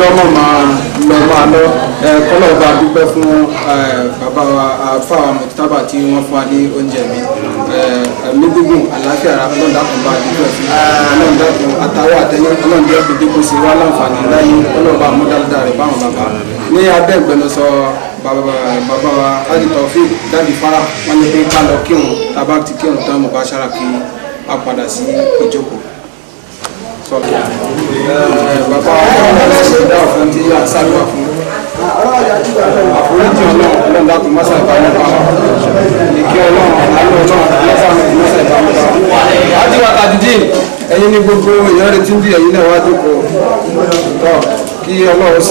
ọjọ́ mọ̀ máa lọ kọ́lọ̀ bá dúpẹ́ fún bàbá wa àfáà Mujtaba tí wọ́n fún wa ní oúnjẹ mi gbígbùn àlàáfíà ọlọ́dàkùn bá dúpẹ́ fún ọlọ́dàkùn àtàwọn àtẹyìn ọlọ́dàkùn fi dínkù sí wa láǹfààní láyé ọlọ́ba àmúdáradá rẹ̀ báwọn bàbá ní abẹ́ ìgbẹ́nusọ bàbá wa Haji Taofeek Dadi Fara wọ́n ní pé ká lọ kírun tàbá ti kírun tán mubashara kí a padà sí ìjókòó. Bàbá ìdá ọ̀fẹ́ tí a sáré fún àforíjì ọlọ́run dákun mọ́sá ìbámọ́ta ìkí ọlọ́run àánú ọlọ́run mọ́sá ìbámọ́ta láti wà tàdídì ẹ̀yin ní gbogbo èèyàn retí bí ẹ̀yin náà wá jókòó tọ́ kí ọlọ́run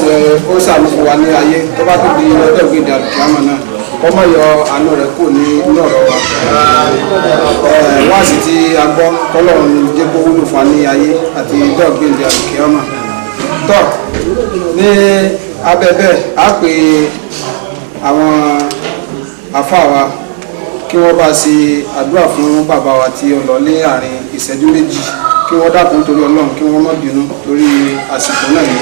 ó ṣàlùfò wà ní ayé tó bá tó di ọjọ́ ìgbéde àlùkìyámà náà kọ́mọ yọ àánú rẹ̀ kù ní inú ọ̀rọ̀ wa wá sí ti agbọ́ kọ́lọ́run jẹ́ kó wúlò fún wa ní ayé àti ọjọ́ ìgbéde àlùkìyámà tọ́ ní abẹ́bẹ́ á pè àwọn àfáà wa kí wọ́n bá ṣe àdúrà fún bàbá wa tí ó lọ ní àárín ìṣẹ́jú méjì kí wọ́n dákun torí ọlọ́run kí wọ́n má bínú torí àsìkò náà ni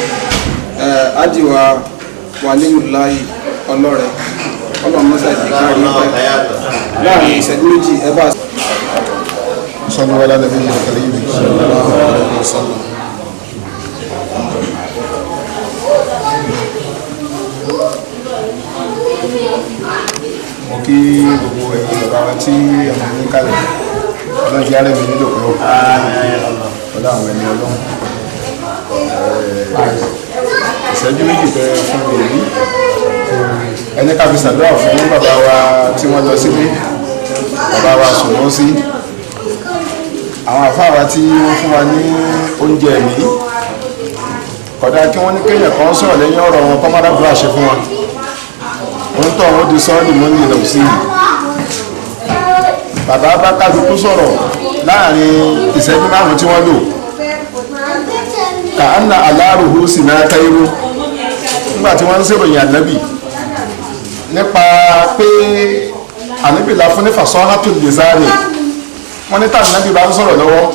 ájíwá Waliyullahi ọlọ́rẹ̀ ọlọ́run mọ́sá ìdíkárí láàrin ìṣẹ́jú méjì ẹ bá صلى الله على نبينا الكريم صلى الله عليه وسلم. mo kí gbogbo ẹ̀yin bàbá wa tí ẹ̀mọ̀ ní kalẹ̀ ọlọ́run jẹ́ ààrẹ mi nílò pé ó ọlá àwọn ẹni ọlọ́run ìṣẹ́jú méjì tẹ fún mi rí ẹni ká fi ṣàdúrà fún bàbá wa tí wọ́n lọ sílé bàbá wa sùn wọ́n sí àwọn àfáà wa tí wọ́n fún wa ní oúnjẹ mi kódà kí wọ́n ní kéèyàn kan sọ̀rọ̀ lẹ́yìn ọ̀rọ̀ wọn kọ́ mọ́dá búra ṣe fún wọn wọ́n tọ́ àwọn di sọ́ọ́lì mọ́ni ìlọ sí i bàbá bá kálukú sọ̀rọ̀ láàrin ìṣẹ́jú márùn tí wọ́n lò kà á na aláàrùhù sì náà káírú nígbà tí wọ́n ń ṣèròyìn ànábì nípa pé ànábì la fún ní fasọ́hátù lìsáàrì wọ́n ní tàbí ànábì bá ń sọ̀rọ̀ lọ́wọ́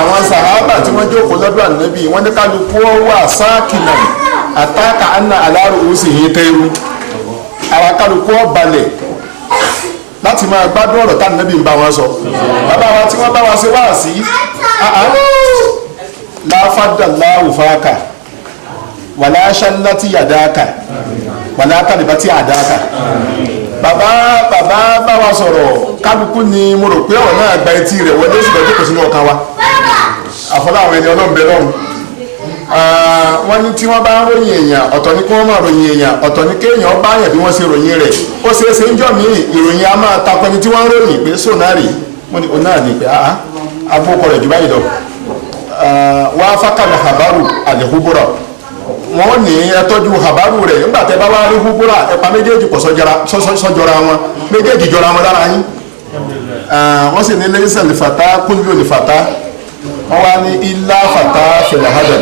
àwọn sàhábà tí wọ́n jókòó lọ́dọ̀ ànábì wọ́n ní kálukú wà sáàkìnà àtàkà àna aláàrùhù sì yé káírú àwọn kálukú balẹ̀ láti máa gbádùn ọ̀rọ̀ tá ànábì ń bá wọn sọ bàbá wa tí wọ́n bá wa ṣe wáàsí láfàdàláwù fáàkà wàlá ṣáláti yàdáàkà wàlá kàlìbátì àdáàkà bàbá bá wa sọ̀rọ̀ kálukú ni mo rò pé ọ̀rọ̀ náà gba etí rẹ̀ wọlé sí lọ́jọ́ kò sínú ọkàn wa àfọlá àwọn ẹni ọlọ́run bẹ̀rẹ̀ ọ̀hún wọ́n ní tí wọ́n bá ń ròyìn èèyàn ọ̀tọ̀ ní kí wọ́n máa ròyìn èèyàn ọ̀tọ̀ ní kéèyàn bá yàn bí wọ́n ṣe ròyìn rẹ̀ ó ṣeé ṣe ń jọ mí ìròyìn a máa takọ ẹni tí wọ́n ń ròyìn pé sónárì wọ́n ní onáà ní pé agbókọ̀ rẹ̀ jù báyìí lọ wá fákàlẹ̀ habaru àlẹ́húbúrà wọ́n ní ẹtọ́jú habaru rẹ̀ nígbà tẹ́ bá wá rí húbúrà ẹ̀pà méjèèjì pọ̀ sọ́jọ́ra wọn méjèèjì jọra wọn lára yín wọ́n sì ní lẹ́sẹ̀ lìfàtà kúlù lìfàtà wọ́n wá ní ilá fàtà fẹ̀lẹ̀hádẹ̀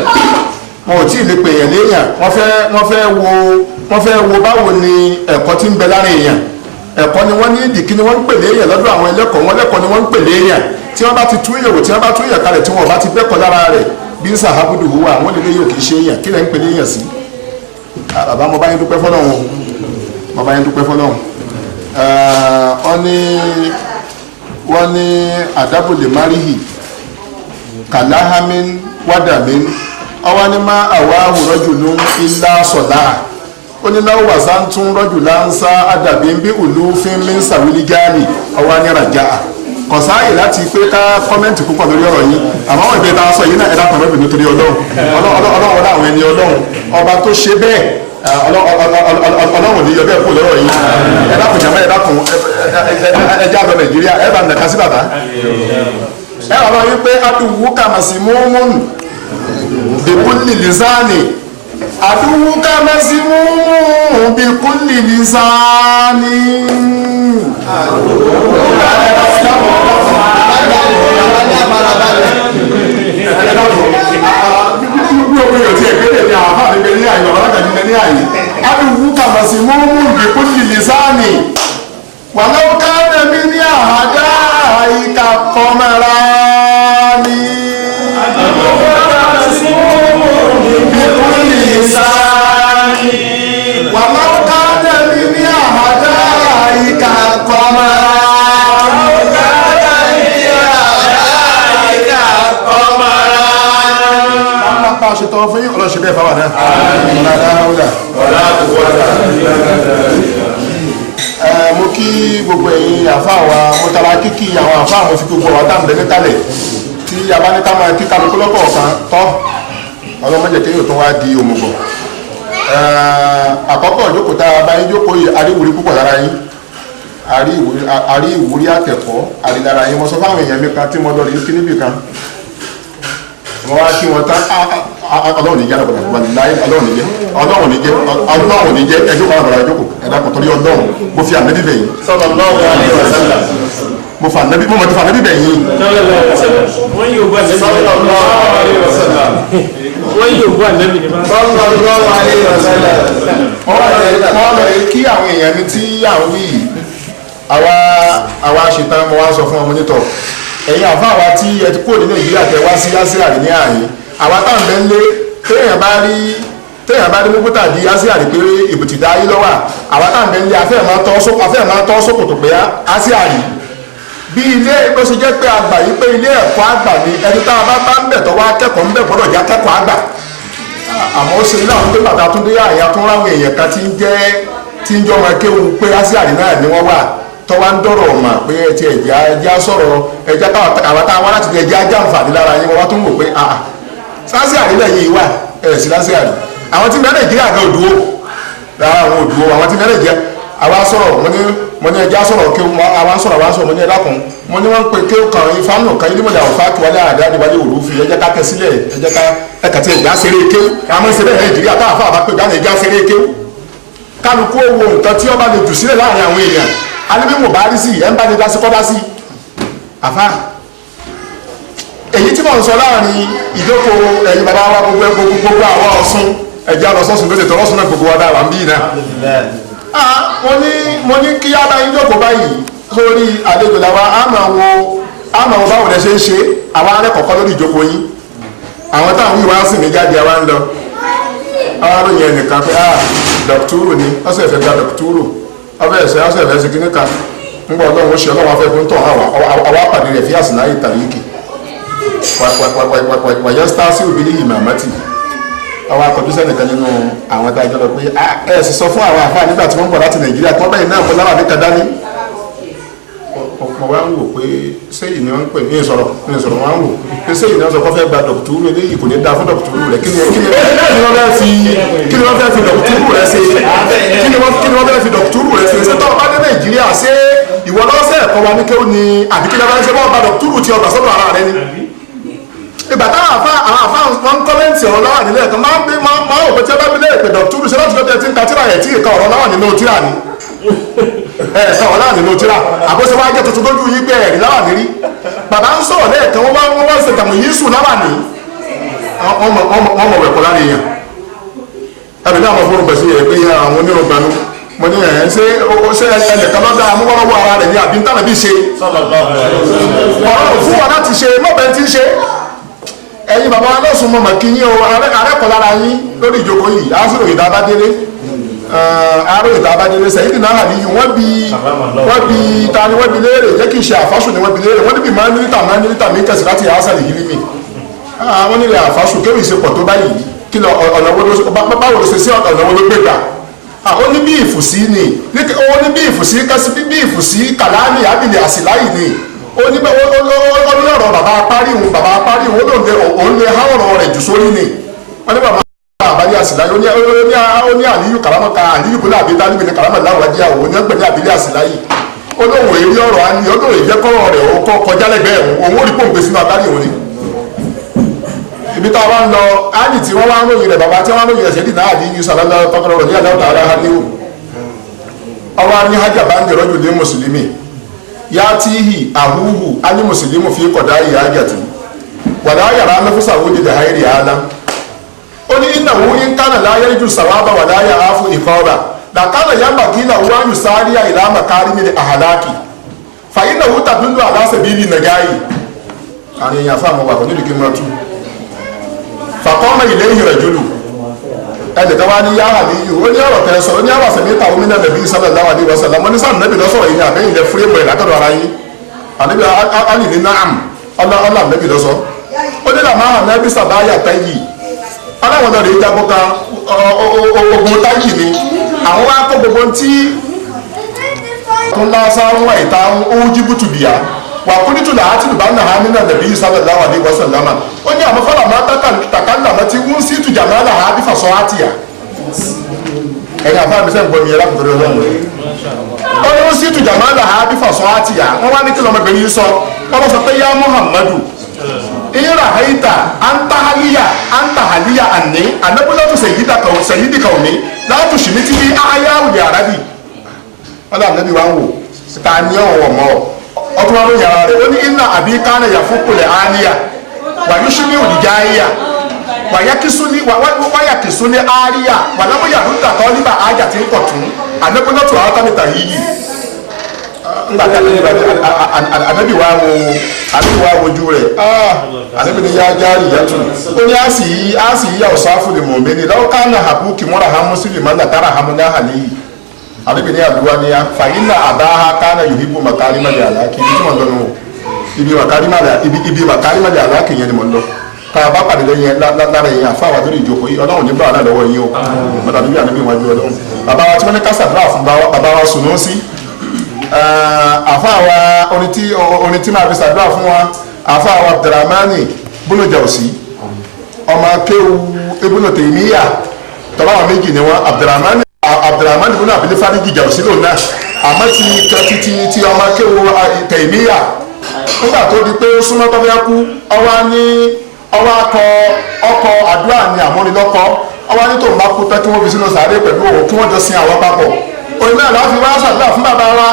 wọn ò tí ì lè pè èèyàn léèyàn wọ́n fẹ́ wo báwo ni ẹ̀kọ́ tí ń bẹ lára èèyàn ẹ̀kọ́ ni wọ́n ní ìdìkí ni wọ́n ń pè léèyàn lọ́dọ̀ àwọn ẹlẹ́kọ̀ọ́ wọn lẹ́kọ̀ọ́ ni wọ́n ń pè léèyàn tí wọ́n bá ti tún yẹ̀wò tí wọ́n bá tún yẹ̀ kalẹ̀ tí wọ́n bá ti bẹ́kọ̀ lára rẹ̀ bí ń sàhábùdù hùwà àwọn lè léyìn òkè ṣe èèyàn kí lẹ́ ń pè léèyàn sí bàbá mo bá yín dúpẹ́ fọ́lọ́hun wọ́n ní àdábòlè máríhì kàláhámin wádàmín ọwọ́ ní má àwa àwòrọ́jù ló ń ilá sọ̀lá ó ní láwọ́ wàsá ń tún rọ́jù láńsá àdàbí ń bí òlú fín mí ń sàwílí gáàlì ọwọ́ ní ràjá kò sáàyè láti pé ká kọ́mẹ́ǹtì púpọ̀ lórí ọ̀rọ̀ yìí àmọ́ wọ́n ìbẹ̀ta sọ yìí náà ẹ̀dá kan lọ́bìnrin nítorí ọlọ́run àwọn ẹni ọlọ́run ọba tó ṣe bẹ́ẹ̀ ọlọ́run ní yọ bẹ́ẹ̀ kú lọ́rọ̀ yìí ẹ̀dá kan jàmọ́ ẹ̀dá kan ẹjá lọ Nàìjíríà ẹ̀ bá ń dàka sí bàbá ẹ̀ wà lọ́wọ́ wípé adùnwó kàmàsí mọ́mọ́n bíkúlì lìsáàni adùnwó kàmàsí mọ́mọ́n bíkúlì lìsáàni. kàmàsí mọ́mú bíkúlì lìsáàni wàlọ́ káàdà mi ní àhàdá ìka kọmọra ni. kàmàsí mọ́mú bíkúlì a ṣe tọrọ fún yín ọlọ́run ṣe bẹ́ẹ̀ fáwọn náà. Mo kí gbogbo ẹ̀yin àfa wa mo tara kíkí àwọn àfa mo fi gbogbo wa dáhùn lẹ́ni kalẹ̀ tí a bá ní ká máa kí kálukú lọ́kọ̀ọ̀kan tọ́ ọlọ́mọdé kéèyàn tó wá di òmùgọ̀. Àkọ́kọ́ ìjókòó tá a bá yín jókòó yìí aríwúrí púpọ̀ lára yín àrí ìwúrí àtẹ̀kọ́ àrílára yín mo sọ fáwọn èèyàn mi kan tí mo lọ rí kí níbì kan mo wá kí wọn tán ọlọ́run ní jẹ́ ọlọ́run ní jẹ́ ẹjọ́ kan àbàrà ìjókòó ẹ̀dá kan torí ọlọ́run mo fi ànábì bẹ̀ yín sallallahu alaihi wasallam mo ti fa ànábì bẹ̀ yín wọ́n yóò gbọ́ ànábì sallallahu alaihi wasallam wọ́n yóò gbọ́ ànábì ní sallallahu alaihi wasallam. wọ́n lọ kí àwọn èèyàn mi tí àwọn wí àwa ṣetán mo wá sọ fún ọmọ nítọ̀ ẹ̀yin àfa àwa tí ẹ ti kúrò ní Nàìjíríà tẹ wá sí Àsíárì ní ààyè àwa táwọn bẹ́ẹ̀ ń lé téèyàn bá rí mọ́kútà di Àsíárì pé ìbùtì dá yí lọ́wọ́ àwa táwọn bẹ́ẹ̀ ń lé afẹ́ máa tọ́ sókòtò pé Àsíárì bí ilé bó ṣe jẹ́ pé àgbà yìí pé ilé ẹ̀kọ́ àgbà ni ẹni tá a bá ń bẹ̀ tọ́ wá kẹ́kọ̀ọ́ ń bẹ̀ gbọ́dọ̀ já kẹ́kọ̀ọ́ àgbà àmọ́ ó ṣe láwọn pé bàtà tún dé àyà tún ráwọn èèyàn kan tí ń jọ ọmọ kéwu pé Àsíárì náà ni wọ́n wà tọ́wá ń dọ̀rọ̀ ọ̀mà pé ẹtì ẹ̀já sọ̀rọ̀ ẹ̀já àwọn táwọn láti di ẹ̀já jàǹfààní lára yín wọ́n wá tó ń wò pé Àsíárì lẹ́yìn ìwà sí Àsíárì àwọn tí mẹ́rin Nàìjíríà gan òdúró lára àwọn òdúró àwọn tí mẹ́rin jẹ́ àwa sọ̀rọ̀ mo ní ẹ̀já sọ̀rọ̀ kí àwa sọ̀rọ̀ mo ní ẹ̀dá kan mo ní wọ́n pe kí ó kàn yín fáwọn kan ilé mọ̀lẹ́ àwọn fáàkì wálé àdáni wálé òru fi ẹ̀jẹ̀ ká kẹ́ sílẹ̀ ẹ̀jẹ̀ ká ẹ̀ka tí ẹ̀já seré ké àwọn ìṣẹ̀lẹ̀ Nàìjíríà táwọn afáàbá pé gánà ẹ̀já seré ké kálukú owó nǹkan tí ọba lè jù sílẹ̀ láàrin àwọn èèyàn alẹ́bí mo bá rí sí ẹ̀ ń bá ní dá sí kọ́ dá sí àfa èyí tí mo ń sọ láàrin ìjókòó ẹ̀yin bàbá wa gbogbo àwọn Ọ̀ṣun ẹ̀jẹ̀ àlọ́sọ̀sùn lóde tọ́lọ́sùn náà gbogbo wa dára ń bí iná. mo ní kí á bá yín jókòó báyìí sórí àlejò làwa á máa wo báwo lẹ ṣe ń ṣe àwa arẹ́ kọ̀ọ̀kan lórí ìjókòó yín àwọn táwọn yìí wá sì mí jáde àwa ń lọ àwọn aróyìn ẹnìkan pé dọ̀kítúrù ni ọ̀sẹ̀ ìfẹ́ gba dọ̀kítúrù ọbẹ̀ ẹ̀sẹ̀ sí kíní kan nígbà ọlọ́run ṣe ọlọ́run afẹ́ fún tọ̀ àwa pàdé rẹ̀ fi àsìná yìí tàríkì wàyẹ́ star sí òbí yìí màmátì àwọn akọ̀dúsẹ́ nìkan nínú àwọn tá a jọ lọ pé ẹ sì sọ fún àwọn àfáà nígbà tí wọ́n ń bọ̀ láti Nàìjíríà tí wọ́n bẹ̀yìn náà mọ́ láwà ní kadání mo wá ń wò pé sẹ́yìn ni wọ́n ń pè ní ìsọ̀rọ̀ wọn á wò pé sẹ́yìn ni wọ́n sọ kọ́ fẹ́ gba dọ̀kítúrù eléyìí kò ní dáa fún dọ̀kítúrù rẹ̀ kí ni wọ́n fẹ́ fi dọ̀kítúrù rẹ̀ ṣe kí ni wọ́n fẹ́ fi dọ̀kítúrù rẹ̀ ṣe ṣé tọ́wọ́ bá dé Nàìjíríà ṣé ìwọ lọ́sẹ̀ ẹ̀kọ́ wa ní kéwù ni àbíkí lọ́wọ́ ṣe wọ́n gba dọ̀kítúrù ti ọgbà sọ́dọ̀ ara rẹ ni ìgbà táwọn àfa wọn kọ́mẹ́ǹtì ọ̀rọ̀ láwà nílẹ̀ kan máa ń wò pé tí wọ́n bá bí léèpẹ̀ dọ̀kítúrù ṣe láti lọ́tẹ̀ tí ń ka tíra yẹ̀ tí ìka ọ̀rọ̀ láwà nínú tíra ni ẹ̀ẹ̀kan ọ̀la nínú tíra àbọ̀ṣe wá jẹ́ tuntun lójú yín pé ẹ̀rí láwà nírí bàbá ń sọ̀rọ̀ lẹ́ẹ̀kan wọ́n wá ṣe tàmù yín sùn láwà ní wọ́n mọ̀ wẹ̀kọ́ lára èèyàn ẹ̀rí náà wọ́n fọ́nù pẹ̀sí ẹ̀ pé àwọn onírògbànú mo ní ẹ̀ ṣé ẹnìkan lọ́dà amúwọ́rọ́wọ́ ara rẹ̀ ní àbí ń tàbí bí ṣe ọ̀rọ̀ fún wa láti ṣe mọ́bẹ̀ tí ń ṣe ẹ̀yin bàbá alọ́sùn mọ̀mọ̀ kí yín o arẹ́kọ̀ọ́ lára yín lórí ìjókòó yìí á sì ròyìn dáadáa délé àárò ìta abájẹlẹ sẹ́yìn náà hàn níyì wọ́n bí tani wọ́n bí léèrè jẹ́ kí n ṣe àfásù ni wọ́n bí léèrè wọ́n níbi máa ń nílítà mi kẹsì láti àásàlì yìí límì wọ́n nílẹ̀ àfásù kéwì ìṣepọ̀ tó báyìí kí lọ báwo ló ṣe sí ọ̀nà wo ló gbé gbà ó ní bí ìfùsí ni ó ní bí ìfùsí kẹsì bí ìfùsí kàlámì ábìlì àsìláyì ni ó ní ọ̀rọ̀ bàbá apárí òun lè há ọ̀rọ̀ rẹ̀ jù sórí ni wọ́n ní bàbá àbálẹ̀ àsìláyé ó ní àlíyù kàrámọ́ka àlíyù bọ́lá àbíta níbi ní kàrámọ́ láwọn ajé àwọn onígbẹ̀ ní àbílẹ̀ àsìláyé olóhùn èrí ọ̀rọ̀ á ní olóhùn ìjẹ́kọ̀rọ̀ rẹ̀ ó kọjá lẹ́gbẹ̀ẹ́ òun ó rí pòǹgbé sínú àtàrí òun ni. ibi tá a wá ń lọ áàdì tí wọ́n wá ń lóyìn rẹ̀ bàbá tí wọ́n lóyìn rẹ̀ ṣẹ́dí náà àdí yusuf aláwọ̀ tọkọrọ rẹ̀ ní àdáwọ̀ tààrà ha níwò. ọwọ́ ní hajj abáńgẹ̀ rọ́jò lé mùsùlùmí yá tíhì àhúhù á ní mùsùlùmí fi kọ̀dá ìyá àjàtì wàdá yàrá mẹ́fúsà wó dìde àìrí àálá ó ní iná wo ń kánà láyé ju sàwábà wà láyé àáfù ìkọ́ra làkánà yàmbà kí náà wọ́n yù sáríà ìlàmà kárí mi ní àhàlákì fàyín náà wó tàbí aláṣẹ bíbí nàgáyì àwọn èèyàn fún àwọn wàkọ̀ nídìí kí n máa tú fàkọ́mọ ilé ìhìrẹ̀ jùlù ẹnìkan wá ní yáhà ní yù ó ní ọ̀rọ̀ tẹ̀ sọ ó ní àwọn àṣẹmí ta omi náà nàbí sallallahu alaihi wasallam mo ní sáà nàbí lọ́sọ̀rọ̀ yìí àbẹ́yìn lẹ fúré mọ̀ ìlàkọ̀dọ̀ ara yín àníbi alì ní naam ọlá nàbí lọ́sọ̀ ó ní làmá nàbí sàbáyà tẹ́yì aláwọn náà lè jagun kan ogun táyì ni àwọn wá kó gbogbo tí ńlá sáwọn ìta ojibutu bìyà wà kúndìtù làátì lùbá náà nínú ẹ̀dẹ̀bí sallallahu alaihi wasallam ó ní àmọ́ fọlọ́ máa tàkàlà máa ti wún sí ìtùjàmọ́ làá bí fàṣọ àtìyà ẹ̀yìn àfáà mi sẹ́ ń gbọ́ mi yẹn lákòókò lọ́wọ́ ó ní sí ìtùjàmọ́ làá bí fàṣọ àtìyà wọ́n wá ní kí lọ́mọbìnrin yìí sọ wọ́n sọ pé yá Muhammadu ira haita antahaliya anni annabulatu sayyidika uni la tushmiti bi ayawu di arabi wala nabi wa wo ta ni o mo o tun wa yara re oni inna abi kana yafuku li aniya wa yushmi udijaiya wa yakisuni ariya wa la ya rutta taliba ajati kotun annabulatu atani tahiyi ngba ta anabi wa wojú rẹ̀ anabi ni ya jari yatu ó ní asi ya usafu li mu'mini law kana habuki muraha musliman la tarahamna hali anabi ni aduwa ni fa inna abaha kana yuhibbu makarima li alaki bí mo lọ́nu ibi makarima li alaki yẹn ni mo lọ ta bá pàdé lẹ́yìn lára yẹn àfa wà lórí ìjókòó yìí Ọlọ́run ní bá wà lọ́wọ́ yín o bàbá bíbí anabi wájú Ọlọ́run bàbá wa tí wọ́n ní kásàdúrà fún bàbá wa Sunusi àfáàwà onítí máa fi ṣàdúrà fún wa àfáàwà Abdurrahmani bùnú Jawzi ọmọ akéwu Ibnu Taymiya tọ́láwà méjì ni wọ́n Abdurrahmani bùnú àbílẹ̀ Fárígì Jawzi lòun náà àmọ́ ti ọmọ akéwu Taymiya nígbà tó di pé súnmọ́ tó fẹ́ kú ọwọ́ ọkọ̀ àdúrà ni àmúnilọ́kọ́ ọwọ́ ní tòun bá kú tán kí wọ́n fi sínú sàárè pẹ̀lú òun kí wọ́n jọ sin àwọn papọ̀ òun náà láti wá ṣàdúrà fún bàbá wa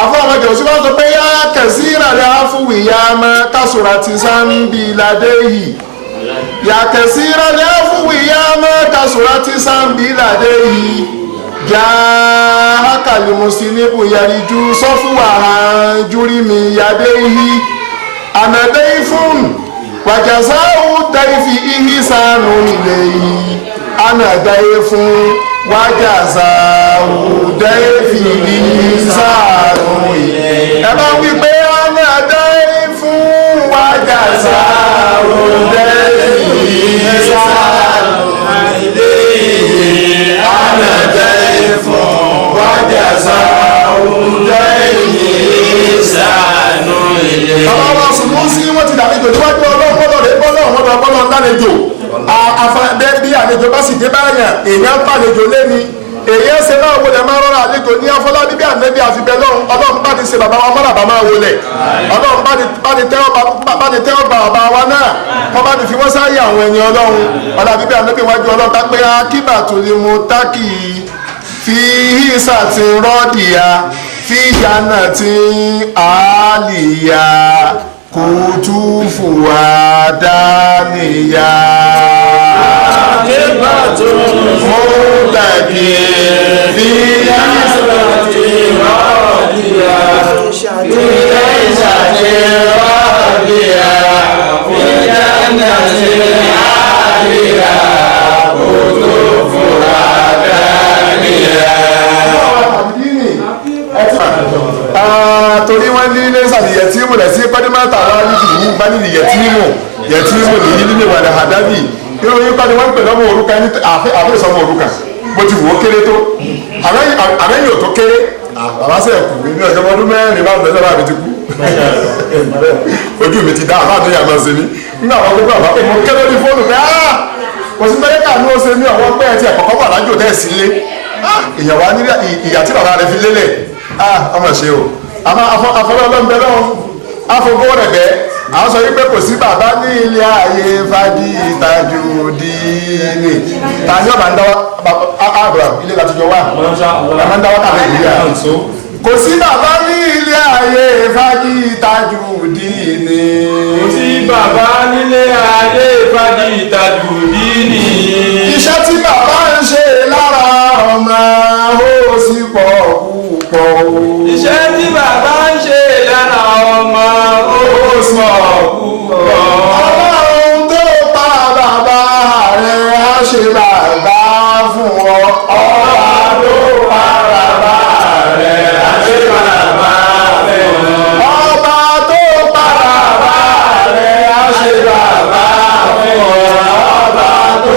àfọ àwọn Jawzi wọn sọ pé yá kẹsí ìrànlẹ́ àfúwì yá mọ́ kásòrò àti sáńbì ládé yìí yá kẹsí ìrànlẹ́ àfúwì yá mọ́ kásòrò àti sáńbì ládé yìí já hákàlì mùsùlùmí bùyàrí ju sọ́fúwà júrí mi yádé yìí ànàdé fún wàjàsáwù dáìfì ìhísànù ilé yìí ànàdé fún wàjàsáwù dáìfì ìhísànù ilé yìí. ẹ bá wí pé ànàdé fún wàjàsáwù dáìfì ìhísànù ilé yìí ànàdé fún wàjàsáwù dáìfì ìhísànù ilé yìí. bàbá wa Sunusi wọ́n ti dàbí ìjòjúwájú ọlọ́run lálejò bí àlejò bá sì dé báyà èèyàn ń pàlejò lẹ́ni èèyàn ṣe náà wọlé máa rọra àlejò ní Afọlábí bí ànẹ́bí àfibẹ́ lọ́run ọlọ́run bá ti ṣe bàbá wa mọ́ra bàbá wọlé ọlọ́run bá ti tẹ́wọ́ bàbá wa náà wọ́n bá ti fi wọ́n sáyé àwọn ẹni ọlọ́run ọlọ́run bí ànẹ́bí wájú ọlọ́run tá pé akíbà tó lè mú tákì fi hísà ti rọ́ọ̀dìyà fi yànnà ti àlìyà kutufu adaniya akibatu mutaki fi asrati radiya fi asrati radiya fi jannati aliya kutufu adaniya. Torí wọ́n ní ilé ìsàlẹ̀ tí mo lẹ̀ sí pẹ́dímẹ́ta ara níbi ìlú ìbánilì yẹtìmù nìyí nínú ìwà àdábì irú yín pàdé wọ́n ń pè lọ́mọ òrukàn ní àfẹ́ ìsọmọ òrukàn bó ti wò ó kéré tó àmẹ́yìn ò tó kéré bàbá sẹ̀ kù ní ọjọ́ ọdún mẹ́rin bá ń bẹ̀rẹ̀ bàbá mi ti kú ojú mi ti dá àbá àdéhà máa ṣe ní nígbà àwọn gbogbo àbá pé mo kéré ní fóònù pé kò sí mẹ́ríkà ní ó ṣe ní ọwọ́ pẹ́ ẹ̀ tí ẹ̀kọ́kọ́ wà lájò tẹ́ sí ilé ìyàwó ìyà tí bàbá rẹ̀ fi lélẹ̀ ọmọ ṣe o àmọ́ afọlọ́ ọlọ́mbẹ lọ́wọ́ afọgbó rẹ̀ bẹ́ẹ̀ àwọn sọ wípé kò sí bàbá ní ilé ayé fagi Tajudeen tani ọba ń dáwọ́ Abraham ilé látijọ́ wà ọba ń dáwọ́ kàlẹ́ ìlú yà kò sí bàbá ní ilé ayé fagi Tajudeen kò sí bàbá nílé ayé fagi Tajudeen iṣẹ́ tí bàbá ń ṣe lára ọmọ ó sì pọ̀ púpọ̀ iṣẹ́ tí bàbá ń ṣe lára ọmọ ó sọ púpọ̀. Ọlọ́run tó pa bàbá rẹ̀ á ṣe bàbá fún ọ. Ọlọ́run tó pa bàbá rẹ̀ á ṣe bàbá fún ọ. Ọba tó pa bàbá rẹ̀ á ṣe bàbá fún ọ. Ọba tó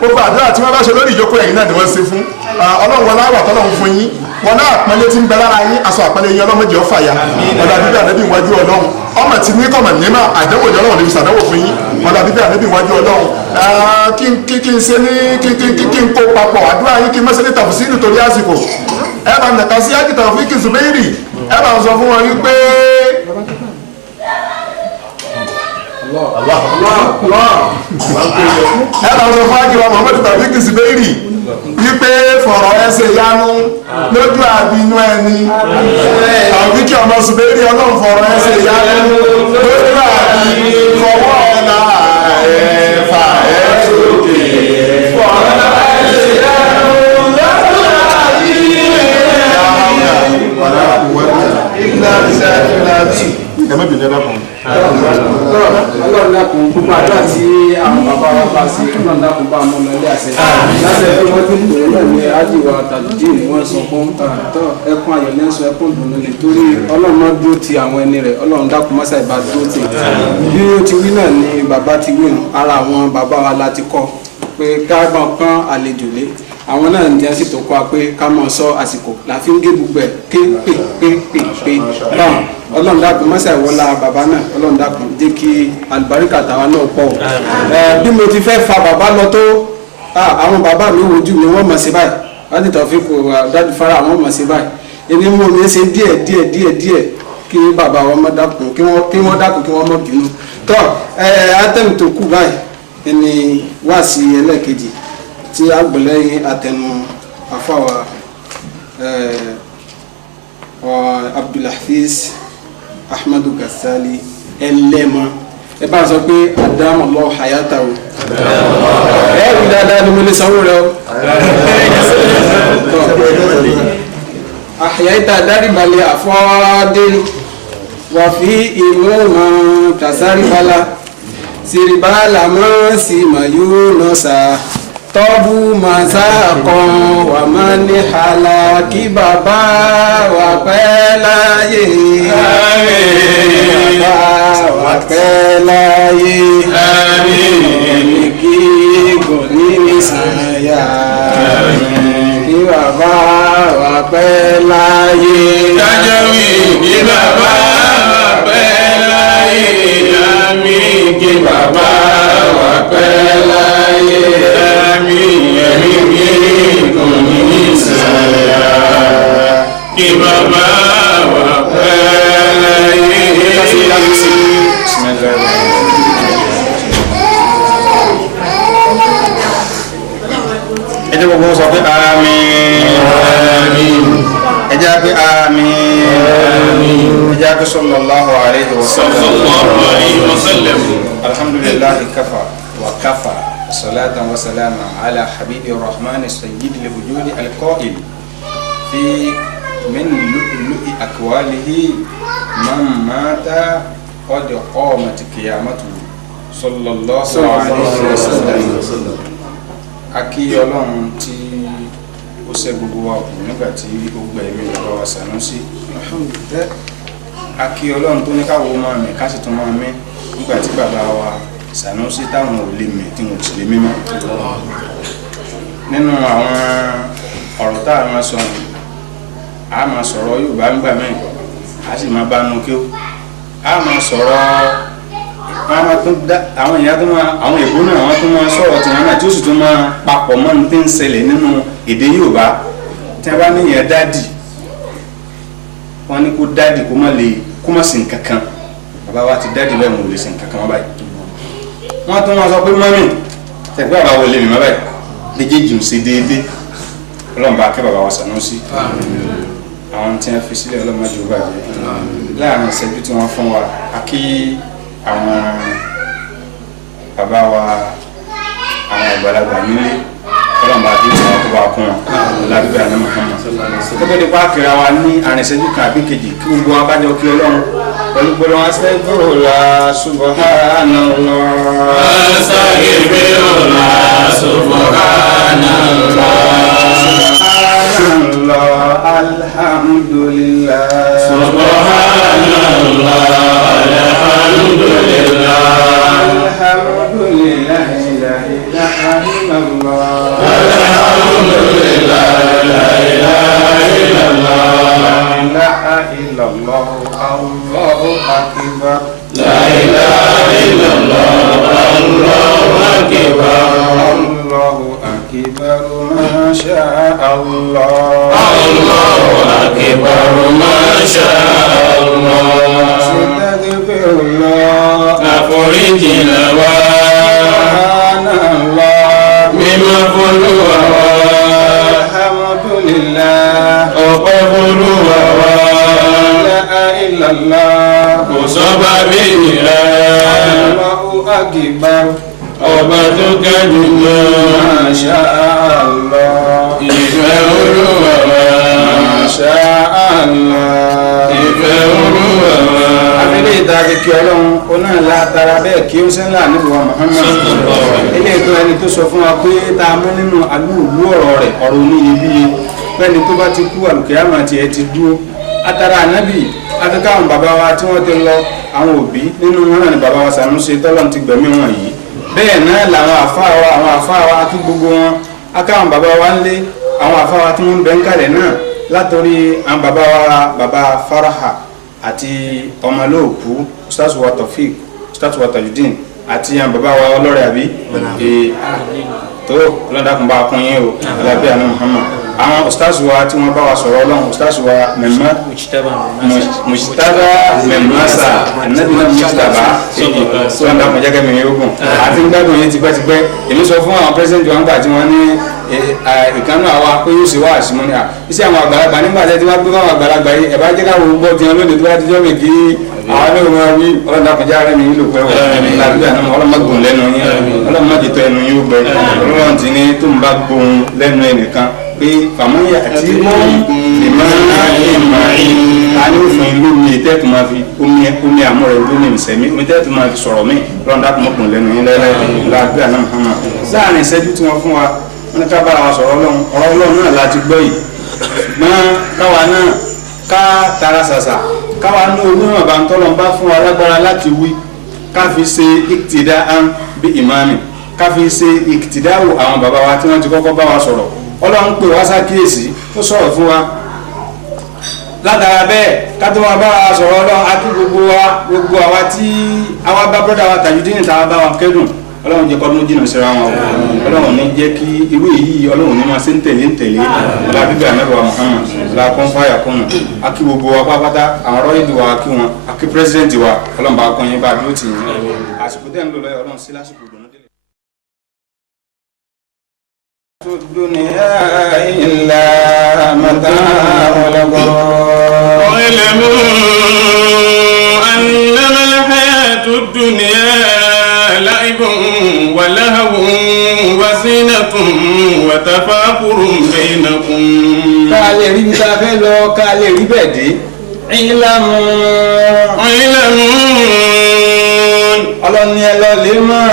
gbogbo àdúrà tí wọ́n bá ṣe lórí ìjókòó ẹ̀yìn náà ni wọ́n ṣe fún ọlọ́run wọn láwà tọ́lọ́run fún yín wọn náà àpẹẹlẹ tí ń bẹ lára yín aṣọ àpẹẹlẹ yín ọlọ́mọdé ọ̀fà ya ọ̀dà bíbí àdébí ìwájú ọlọ́run ọmọ tí ní kọ̀mọ̀ nímọ̀ àdéhùn ìjọ ọlọ́run níbi sàdéhùn fún yín ọ̀dà bíbí àdébí ìwájú ọlọ́run kí n ṣe ní kí n kó papọ̀ àdúrà yín kí n mẹ́sẹ̀ ní tàfùsí nítorí àsìkò ẹ bá nàka sí àkìtà òfin kì í Zubairi ẹ bá sọ fún wọn wípé ẹ bá sọ fún àkìwà Muhammad tàbí kì í Zubairi wípé fọ̀rọ̀ ẹsẹ̀ yanu lójú àbínú ẹni àbí kí ọmọ Zubairi ọlọ́run fọ̀rọ̀ ẹsẹ̀ yanu lójú àbí fọwọ́ ọ̀la ẹ̀fà ẹ̀sọ́kè fọ̀rọ̀ ẹsẹ̀ yanu lójú àbí ẹ má bìnrin dákun. Ọlọ́run dákun gbogbo àdúrà tí àwọn bàbá wa bá sí Ọlọ́run dákun bá mú lọ ilé àṣẹ. Láti ẹgbẹ́ wọn ti ń pè é náà ní àdìwà tàbí ni wọ́n sọ fún ẹkún ayọ̀ ní ẹ̀sùn ẹkún ìdùnnú nítorí Ọlọ́run máa dúró ti àwọn ẹni rẹ̀ Ọlọ́run dákun mọ́sá ìbá dúró ti. Bí ó ti wí náà ni bàbá ti wí nù ara àwọn bàbá wa láti kọ́ pé káàbọ̀n kan àlejò lé àwọn náà ní ẹsẹ̀ tó kọ́ wa pé ká mọ̀ sọ àsìkò láfi ń gé gbogbo ẹ̀ pé báwọn Ọlọ́run dákun mọ́sá ìwọlá bàbá náà Ọlọ́run dákun jẹ́ kí àlùbáríkà tàwa náà pọ̀ bí mo ti fẹ́ fa bàbá lọ tó àwọn bàbá mi wojú mi wọ́n mọ̀ sí báyìí láti tọ́ fi kò dájú fara àwọn mọ̀ sí báyìí èmi mú mi ṣe díẹ̀ kí bàbá wọn mọ̀ dákun kí wọ́n dákun kí wọ́n mọ̀ bínú tọ́ atẹ́mi tó kù báyìí ẹni wá sí ẹlẹ́ẹ̀kejì tí a gbọ́ lẹ́yìn àtẹnu afáwa Abdulhafiz Ahmadu Ghazali ẹlẹ́mọ ẹ bá sọ pé adamallahu hayatahu ẹ wí dáadáa ni mo lè sanwó rẹ o àyàtà dáríbalẹ̀ àfọ́dé wà fi ìmú mọ́ tàṣárìbálà siribala mọ́ sí mayú nọ́sà tọ́bù màsáàkan wà má ní hàlà kí bàbá wà pẹ́ láyé bàbá wà pẹ́ láyé ẹni kí kò ní ìsànyà kí bàbá wà pẹ́ láyé Kájọ́wì kí bàbá wà pẹ́ láyé àmì kí bàbá wà pẹ́ láyé àmì ẹ̀mí kò ní ìsànyà kí bàbá wà pẹ́ láyé. ẹ jẹ́ gbogbo sọ pé àmín ẹ jẹ́ pé àmín ẹ jẹ́ pé sallallahu alayhi wa sallam alhamdulillahi kafa wa kafa salatan wa salaman ala habibi rahmani sayyidil wujudi alqa'il fi min lu'lu'i akwalihi man mata qad qamat qiyamatuhu sallallahu alayhi wa sallam akí Ọlọ́run tí ó ṣe gbogbo wa kù nígbà tí ó gba ẹ̀mí bàbá wa Sanusi akí Ọlọ́run tó ní káwọ́ máa mẹ́ ká sì tún máa mẹ́ nígbà tí bàbá wa Sanusi táwọn ò lè mẹ́ tí wọn ò sì lè mímọ́ nínú àwọn ọ̀rọ̀ tá a máa sọ a máa sọ̀rọ̀ Yorùbá nígbà mẹ́rin a sì máa bá nu kí ó a máa sọ̀rọ̀ àwọn èèyàn tó máa àwọn èèbó náà àwọn tó máa sọ̀rọ̀ tiwọn náà tí ó sì tún máa papọ̀ mọ́ ní tí ń ṣẹlẹ̀ nínú èdè Yorùbá tí wọ́n bá níyẹn dádì wọ́n ní kó dádì kó má sí nǹkan kan bàbá wa ti dádì bẹ́ẹ̀ mo lè sí nǹkan kan wọ́n báyìí wọ́n tún máa sọ pé mọ́mì tẹ̀gbẹ́ bàbá wọlé mi má báyìí méjèèjì ń ṣe déédéé Ọlọ́run bá kẹ́ bàbá wa Sanusi àwọn tí wọ́n fi sílẹ̀ Ọlọ́run má jẹ́ ó bàjẹ́ láàrin ìṣẹ́jú tí wọ́n fún wa akí àwọn bàbá wa àwọn àgbàlagbà nílé Ọlọ́run bá dé tí wọ́n kó bá kún wọn lábẹ́ àná Muhammad gẹ́gẹ́ bí pàkìrà wa ní àrìnṣẹ́jú kan àbí kejì kí gbogbo wa bá jọ kí Ọlọ́run pẹ̀lú pẹ̀lú wọn astaghfirullah subhanallah Astaghfirullah subhanallah alhamdulillah subhanallah alhamdulillah alhamdulillah la ilaha illallah أكبر ما شاء الله الله أكبر ما شاء الله استغفر الله àforíjìnà wá سبحان الله mímọ́ f'Olúwa wá الحمد لله ọpẹ́ f'Olúwa wá لا إله إلا الله kò sọ́ba méjì rárá الله أكبر ọba tó ga jù lọ ما شاء الله ìfẹ́ Olúwa wá ما شاء الله ìfẹ́ Olúwa wá. abẹ́lé ìdájọ́ kí ọlọ́run oná látara bẹ́ẹ̀ kí ó sẹ́ńlá níbi wa Muhammad ilé ètò ẹni tó sọ fún wa pé tá a mú nínú alúùlú ọ̀rọ̀ rẹ̀ ọ̀rọ̀ oníyebíye bẹ́ẹ̀ni tó bá ti kú àlùkìyámà tiẹ̀ ti dúró atara ànábì afẹ́ká àwọn bàbá wa tí wọ́n ti lọ àwọn òbí nínú wọn náà ni bàbá wa Sànúsì tọ́lọ́n ti gbẹ̀mí wọn yìí bẹ́ẹ̀ náà làwọn àfáà wa akí gbogbo wọn aká àwọn bàbá wa ńlé àwọn àfáà wa tí wọ́n ń bẹ ń kalẹ̀ náà látòrí àwọn bàbá wa bàbá Faraha àti ọmọlóòkú ustaz wa Tawfiq ustaz wa Tajudeen àti àwọn bàbá wa ọlọ́rẹ̀ àbí tó ọlọ́dàkùn bá kún yín o alábẹ́ àná Muhammad àwọn ustaz wa tí wọ́n bá wa sọ̀rọ̀ ọlọ́run ustaz wa mẹ́mọ́ mujtaba mẹ́mọ́sà anabi náà mujtaba ọlọ́dàkùn jẹ́gẹ́ mi yóò gùn àti gbádùn yín tipẹ́tipẹ́ èmi sọ fún àwọn president wa nígbà tí wọ́n ní ìkànnì àwa pé yóò ṣe wá àṣìmọ́ ni à iṣẹ́ àwọn àgbàlagbà nígbà tí wọ́n gbé fáwọn àgbàlagbà yìí ẹ̀bá jẹ́ káwọn gbọ́ tiwọn lónìí tó bá ti jọ́ mi kí àwọn ní wọn wí ọlọ́dàkùnjá rẹ̀ mi nílò pẹ́ wọ́n lábẹ́ àná ọlọ́mọgbọ̀n lẹ́nu yín ọlọ́mọdétọ́ ẹnu yín ó gbẹ ọlọ́run ti ní tó ń bá gbóhùn lẹ́nu ẹnìkan pé fàmúyà àti ìmọ̀ àní òfin ìlú mi tẹ́tù máa fi omi àmúrẹ̀ ìlú mi sẹ́mi omi tẹ́tù máa fi sọ̀rọ̀ mi ọlọ́dàkùnmọ́gbọ̀n lẹ́nu yín lábẹ́ àná Muhammad láàrin ìṣẹ́jú tí wọ́n fún wa wọ́n ní ká bára wa sọ̀rọ̀ ọ̀rọ̀ ọlọ́run náà láti gbọ́ yìí ṣùgbọ́n káwa náà ká tara ṣàṣà káwa ní onímọ̀ bá ń tọ́lọ̀ bá fún wa lágbára láti wí ká fi ṣe ìkìtìdá án bí ìmáàmì ká fi ṣe ìkìtìdáwò àwọn bàbá wa tí wọ́n ti kọ́kọ́ bá wa sọ̀rọ̀ ọlọ́run pè wá sákíyèsí ó sọ̀rọ̀ fún wa látara bẹ́ẹ̀ ká tó wá bá wa sọ̀rọ̀ ọlọ́run á kí gbogbo àwa tí àwa bá bọ́dà wa Tajudeen tàwa bá wa kẹ́dùn ọlọ́run jẹ́ kọ́dún jìnnà síra wọn o ọlọ́run ní jẹ́ kí irú èyí ọlọ́run ní máa ṣe ń tẹ̀lé ọlá bíbí àmẹ́bàá Muhammad ọlá kọ́ńfàyà kọ́nà akí gbogbo wa pápátá àwọn ọ̀rọ̀ ìdí wa akí wọn akí pírẹsidẹ́ǹtì wa ọlọ́run bá kọ́ yín bá bí ó ti yín àsìkò tẹ́ ń lò lọ́yọ̀ ọlọ́run sí lásìkò ìdùnnú délé. الدنيا إلا متاع الغرور واعلموا أنما الحياة الدنيا لعب ولهو وزينة وتفاخر بينكم. ká lè rí ibi tá a fẹ́ lọ ká lè rí bẹ́ẹ̀ dé. ọlọ́ni ẹ lọ lè mọ̀.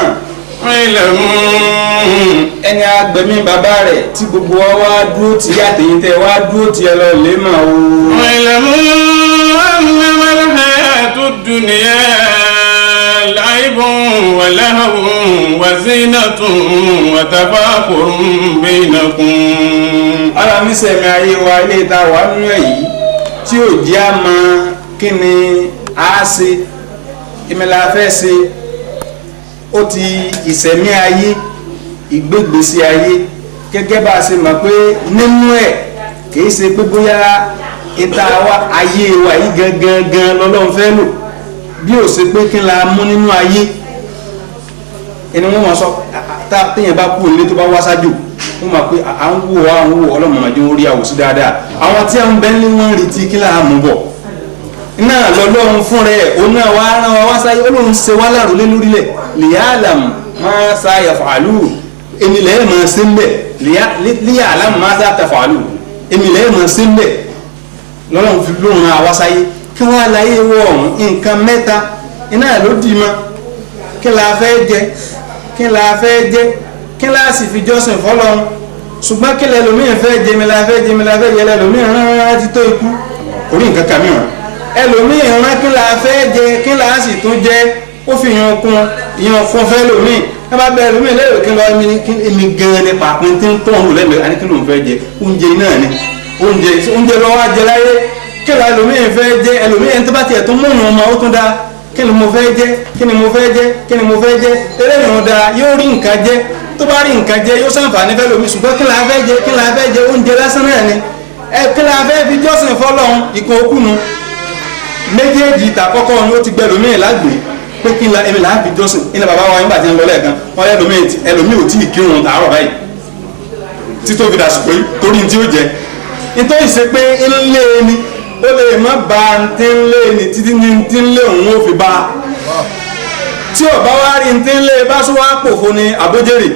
ẹni agbẹ̀mí bàbá rẹ̀ tí gbogbo wa wá dúró tí àtẹ̀yìn tẹ́ wá dúró tí ẹ lọ lè mọ̀ o. أنما الحياة الدنيا لعب ولهو وزينة وتفاخر بينكم. ara mi sẹ̀mí ayé wa ilé ìta wà nínú èyí tí ò jẹ́ àmọ́ kí ni a ṣe ìmẹ̀lá fẹ́ ṣe ó ti ìsẹ̀mí ayé ìgbégbèsí ayé gẹ́gẹ́ bá a ṣe mọ̀ pé nínú ẹ̀ kìí ṣe pé bóyá ìta wa ayé wa yìí gangan lọ́lọ́run fẹ́ lò bí ó ṣe pé kí n la mú nínú ayé ẹni wọ́n máa sọ téèyàn bá kú ilé tó bá wá ṣáájú wọ́n máa pé à ń wò ọlọ́mọdé orí àwòsí dáadáa àwọn tí a ń bẹ́ ní wọ́n retí kí láà mú bọ̀ náà lọ́lọ́run fún rẹ̀ òun náà wá rán wa wá sáyé olóhùn ṣe wá láròlé lórílẹ̀ liyalam máa sa yaf'alu èmi lẹ́yìn máa ṣe ń bẹ̀ liyalam máa sa taf'alu èmi lẹ́yìn máa ṣe ń bẹ̀ lọ́lọ́run fi lóhùn rán wa sáyé kí wọ́n á láyé wọ̀ ọ̀hún nǹkan mẹ́ta iná ló dì mọ́ kí la fẹ́ jẹ kí la fẹ́ jẹ kí la sì fi jọ́sìn fọ́lọ́run ṣùgbọ́n kí lẹ́lòmíì fẹ́ jẹ mi la fẹ́ jẹ mi la fẹ́ jẹ lẹ́lòmíì rán ti tó ikú orí nǹkan kan mìíràn ẹlòmíì rán kí la fẹ́ jẹ kí la sì tún jẹ ó fi yan kún fẹ́ lòmíì ẹ bá bẹ ẹlòmíì lẹ́yìn kí lọ èmi gan ni pàpín tí ń tọ̀hún lẹ́mẹ̀ẹ́ àní kí ló ń fẹ́ jẹ oúnjẹ náà ni oúnjẹ lọ́wọ́ ajẹ láyé kí la ẹlòmíì fẹ́ jẹ ẹlòmíì ẹni tó bá tiẹ̀ tó múnú ọmọ ó tún dá kí ni mo fẹ́ jẹ kí ni mo fẹ́ jẹ kí ni mo fẹ́ jẹ eléyìí da yóò rí nǹkan jẹ tó bá rí nǹkan jẹ yóò ṣàǹfààní fẹ́ lómi ṣùgbọ́n kí la fẹ́ jẹ oúnjẹ lásán náà ni kí la fẹ́ fi jọ́sìn fọ́lọ́run ìkan okùnù méjèèjì ìtàkọ́kọ́ ni ó ti gbẹ lómi lágbè pé kí la èmi là á fi jọ́sìn iná bàbá wa nígbà tí ń lọ lẹ́ẹ̀kan wọ́n ẹlòmí ò tí ì kírun tààrọ̀ báyìí tító fi dàsùpé torí tí ó jẹ nítorí ṣe pé ńlé ni ó lè má ba ti ń lé ni títí ní ti ń lé òun ó fi bá tí ò bá wá rí ti ń lé bá sọ wá pòfo ni àbójèrè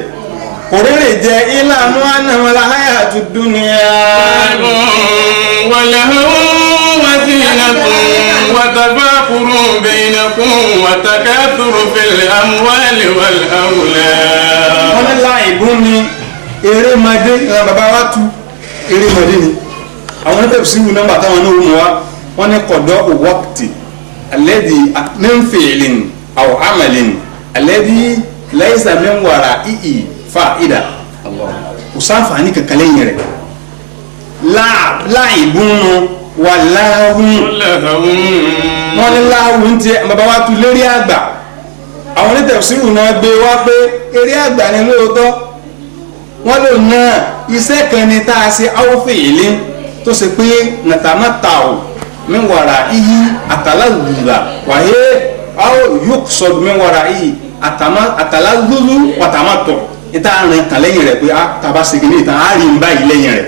kò rèrè jẹ ìlànà ànàmọ́lá háyà tó dúnìyà. وتفاخر بينكم وتكاثر في الأموال والأولاد. wọ́n ní láìbùn ni erémọdé bàbá wa tu erémọdé ni àwọn onífẹ̀ẹ́ sí ìwé nọ́mbà táwọn náà mú wa wọ́n ní kọ̀dọ̀ wọ́pìtì alẹ́dì min aw amalin alẹ́dì laysa min wara'ihi fa'ida kò sáǹfààní kankan lẹ́yìn rẹ̀ láìbùn nu wà láhùn wọ́n ní láhùn tí bàbá wa tu lérí àgbà àwọn onítẹ̀síwù náà gbé wá pé eré àgbà ni lóòótọ́ wọ́n lò náà iṣẹ́ kan ni tá a ṣe áwọ́fẹ́ ìlé tó ṣe pé nàtàmátàù mẹ́wàrà iyì àtàlàlùlà wàhé áwọ̀ yóò sọ̀dù mẹ́wàrà iyì àtàlàlùlù wàtàmátọ̀ ìta rìn kàn lẹ́yìn rẹ̀ pé a tàbá ṣe kìíní ìtàn á rí n báyìí lẹ́yìn rẹ̀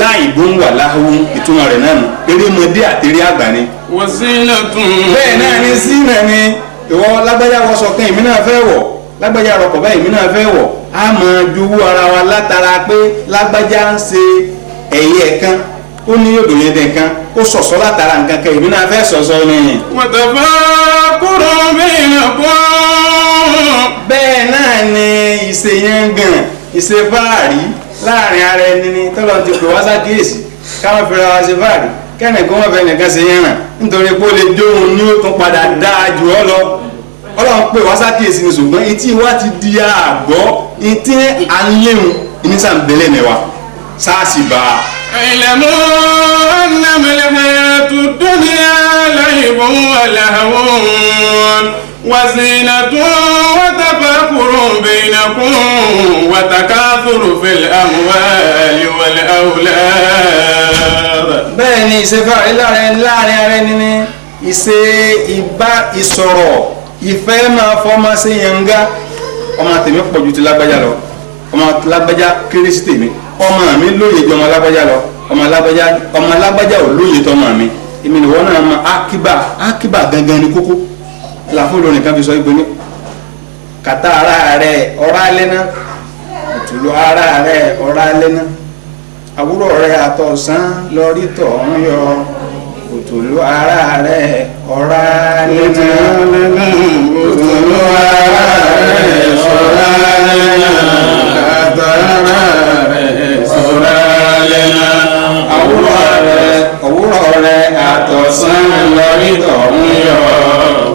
láì bó ń wà láhùn ìtumọ̀ rẹ̀ náà nù erémọdé àtẹ̀rí àgbà ni. wọ́n sí lọ́tún. bẹ́ẹ̀ náà ni sí náà ni ìwọ lágbájá wọṣọ kan èmi náà fẹ́ wọ̀ lágbájá rọkọ̀ báyìí èmi náà fẹ́ wọ̀ á máa jowó ara wa látara pé lágbájá ń ṣe ẹ̀yẹ kan ó ní yóò dòye dẹ̀ kan ó sọ̀sọ́ látara nǹkan kan èmi náà fẹ́ sọ̀sọ́ ni. wọ́tàfà kúrò bẹ́ẹ̀ náà kọ́. bẹ́ẹ̀ náà ni ìṣe yẹn gan ìṣe fáàrí láàrin ara ẹni ni tọ́lọ́ ti pè wá sákìyèsí káwọn fẹ́ra wá ṣe fáàrí kẹ́nìkan wọ́n fẹ́ nìkan ṣe yẹn ràn nítorí pé ó lè jóun ní ó tún padà dáa jù ọ́ lọ ọlọ́run pè wá sákìyèsí ni ṣùgbọ́n etí wa ti di àgbọ̀ etí à ń léwu ìnísàmbélé mẹ́wàá sáàsì bá a. ìlànà ọ̀nàmẹ́lẹ́mẹ́tò dúnìá láìbọn wàlàhùn wàzínàtò wàtàfàkùrù bẹ̀yìnàkùn wàtàkàfùrù fil amwali wal awlad. bẹ́ẹ̀ ni ìṣèfà láàrin ara ẹni ni ìṣe ìsọ̀rọ̀ ìfẹ́ máa fọmọ sí yẹnga ọmọ tèmi pọ̀ ju ti lágbájá lọ ọmọ lágbájá kéré sí tèmi ọmọ mi lóye ju ọmọ lágbájá lọ ọmọ lágbájá ò lóye tó ọmọ mi èmi nìwọ náà mọ akíbà gangan ni kókó làfún lónìí kan fi sọ ìgbóni kàtà ara rẹ ọ̀rá lẹ́nà ìtùlù ara rẹ ọ̀rá lẹ́nà àbúrò rẹ àtọ̀sán lórí tọ̀ ń yọ òtòlú ara rẹ̀ ọ̀rá lẹ́nà òtòlú ara rẹ̀ ọ̀rá lẹ́nà àtàrà rẹ̀ ọ̀rá lẹ́nà àwúrọ̀ rẹ̀ àtọ̀sán lórí tọ̀hún yọ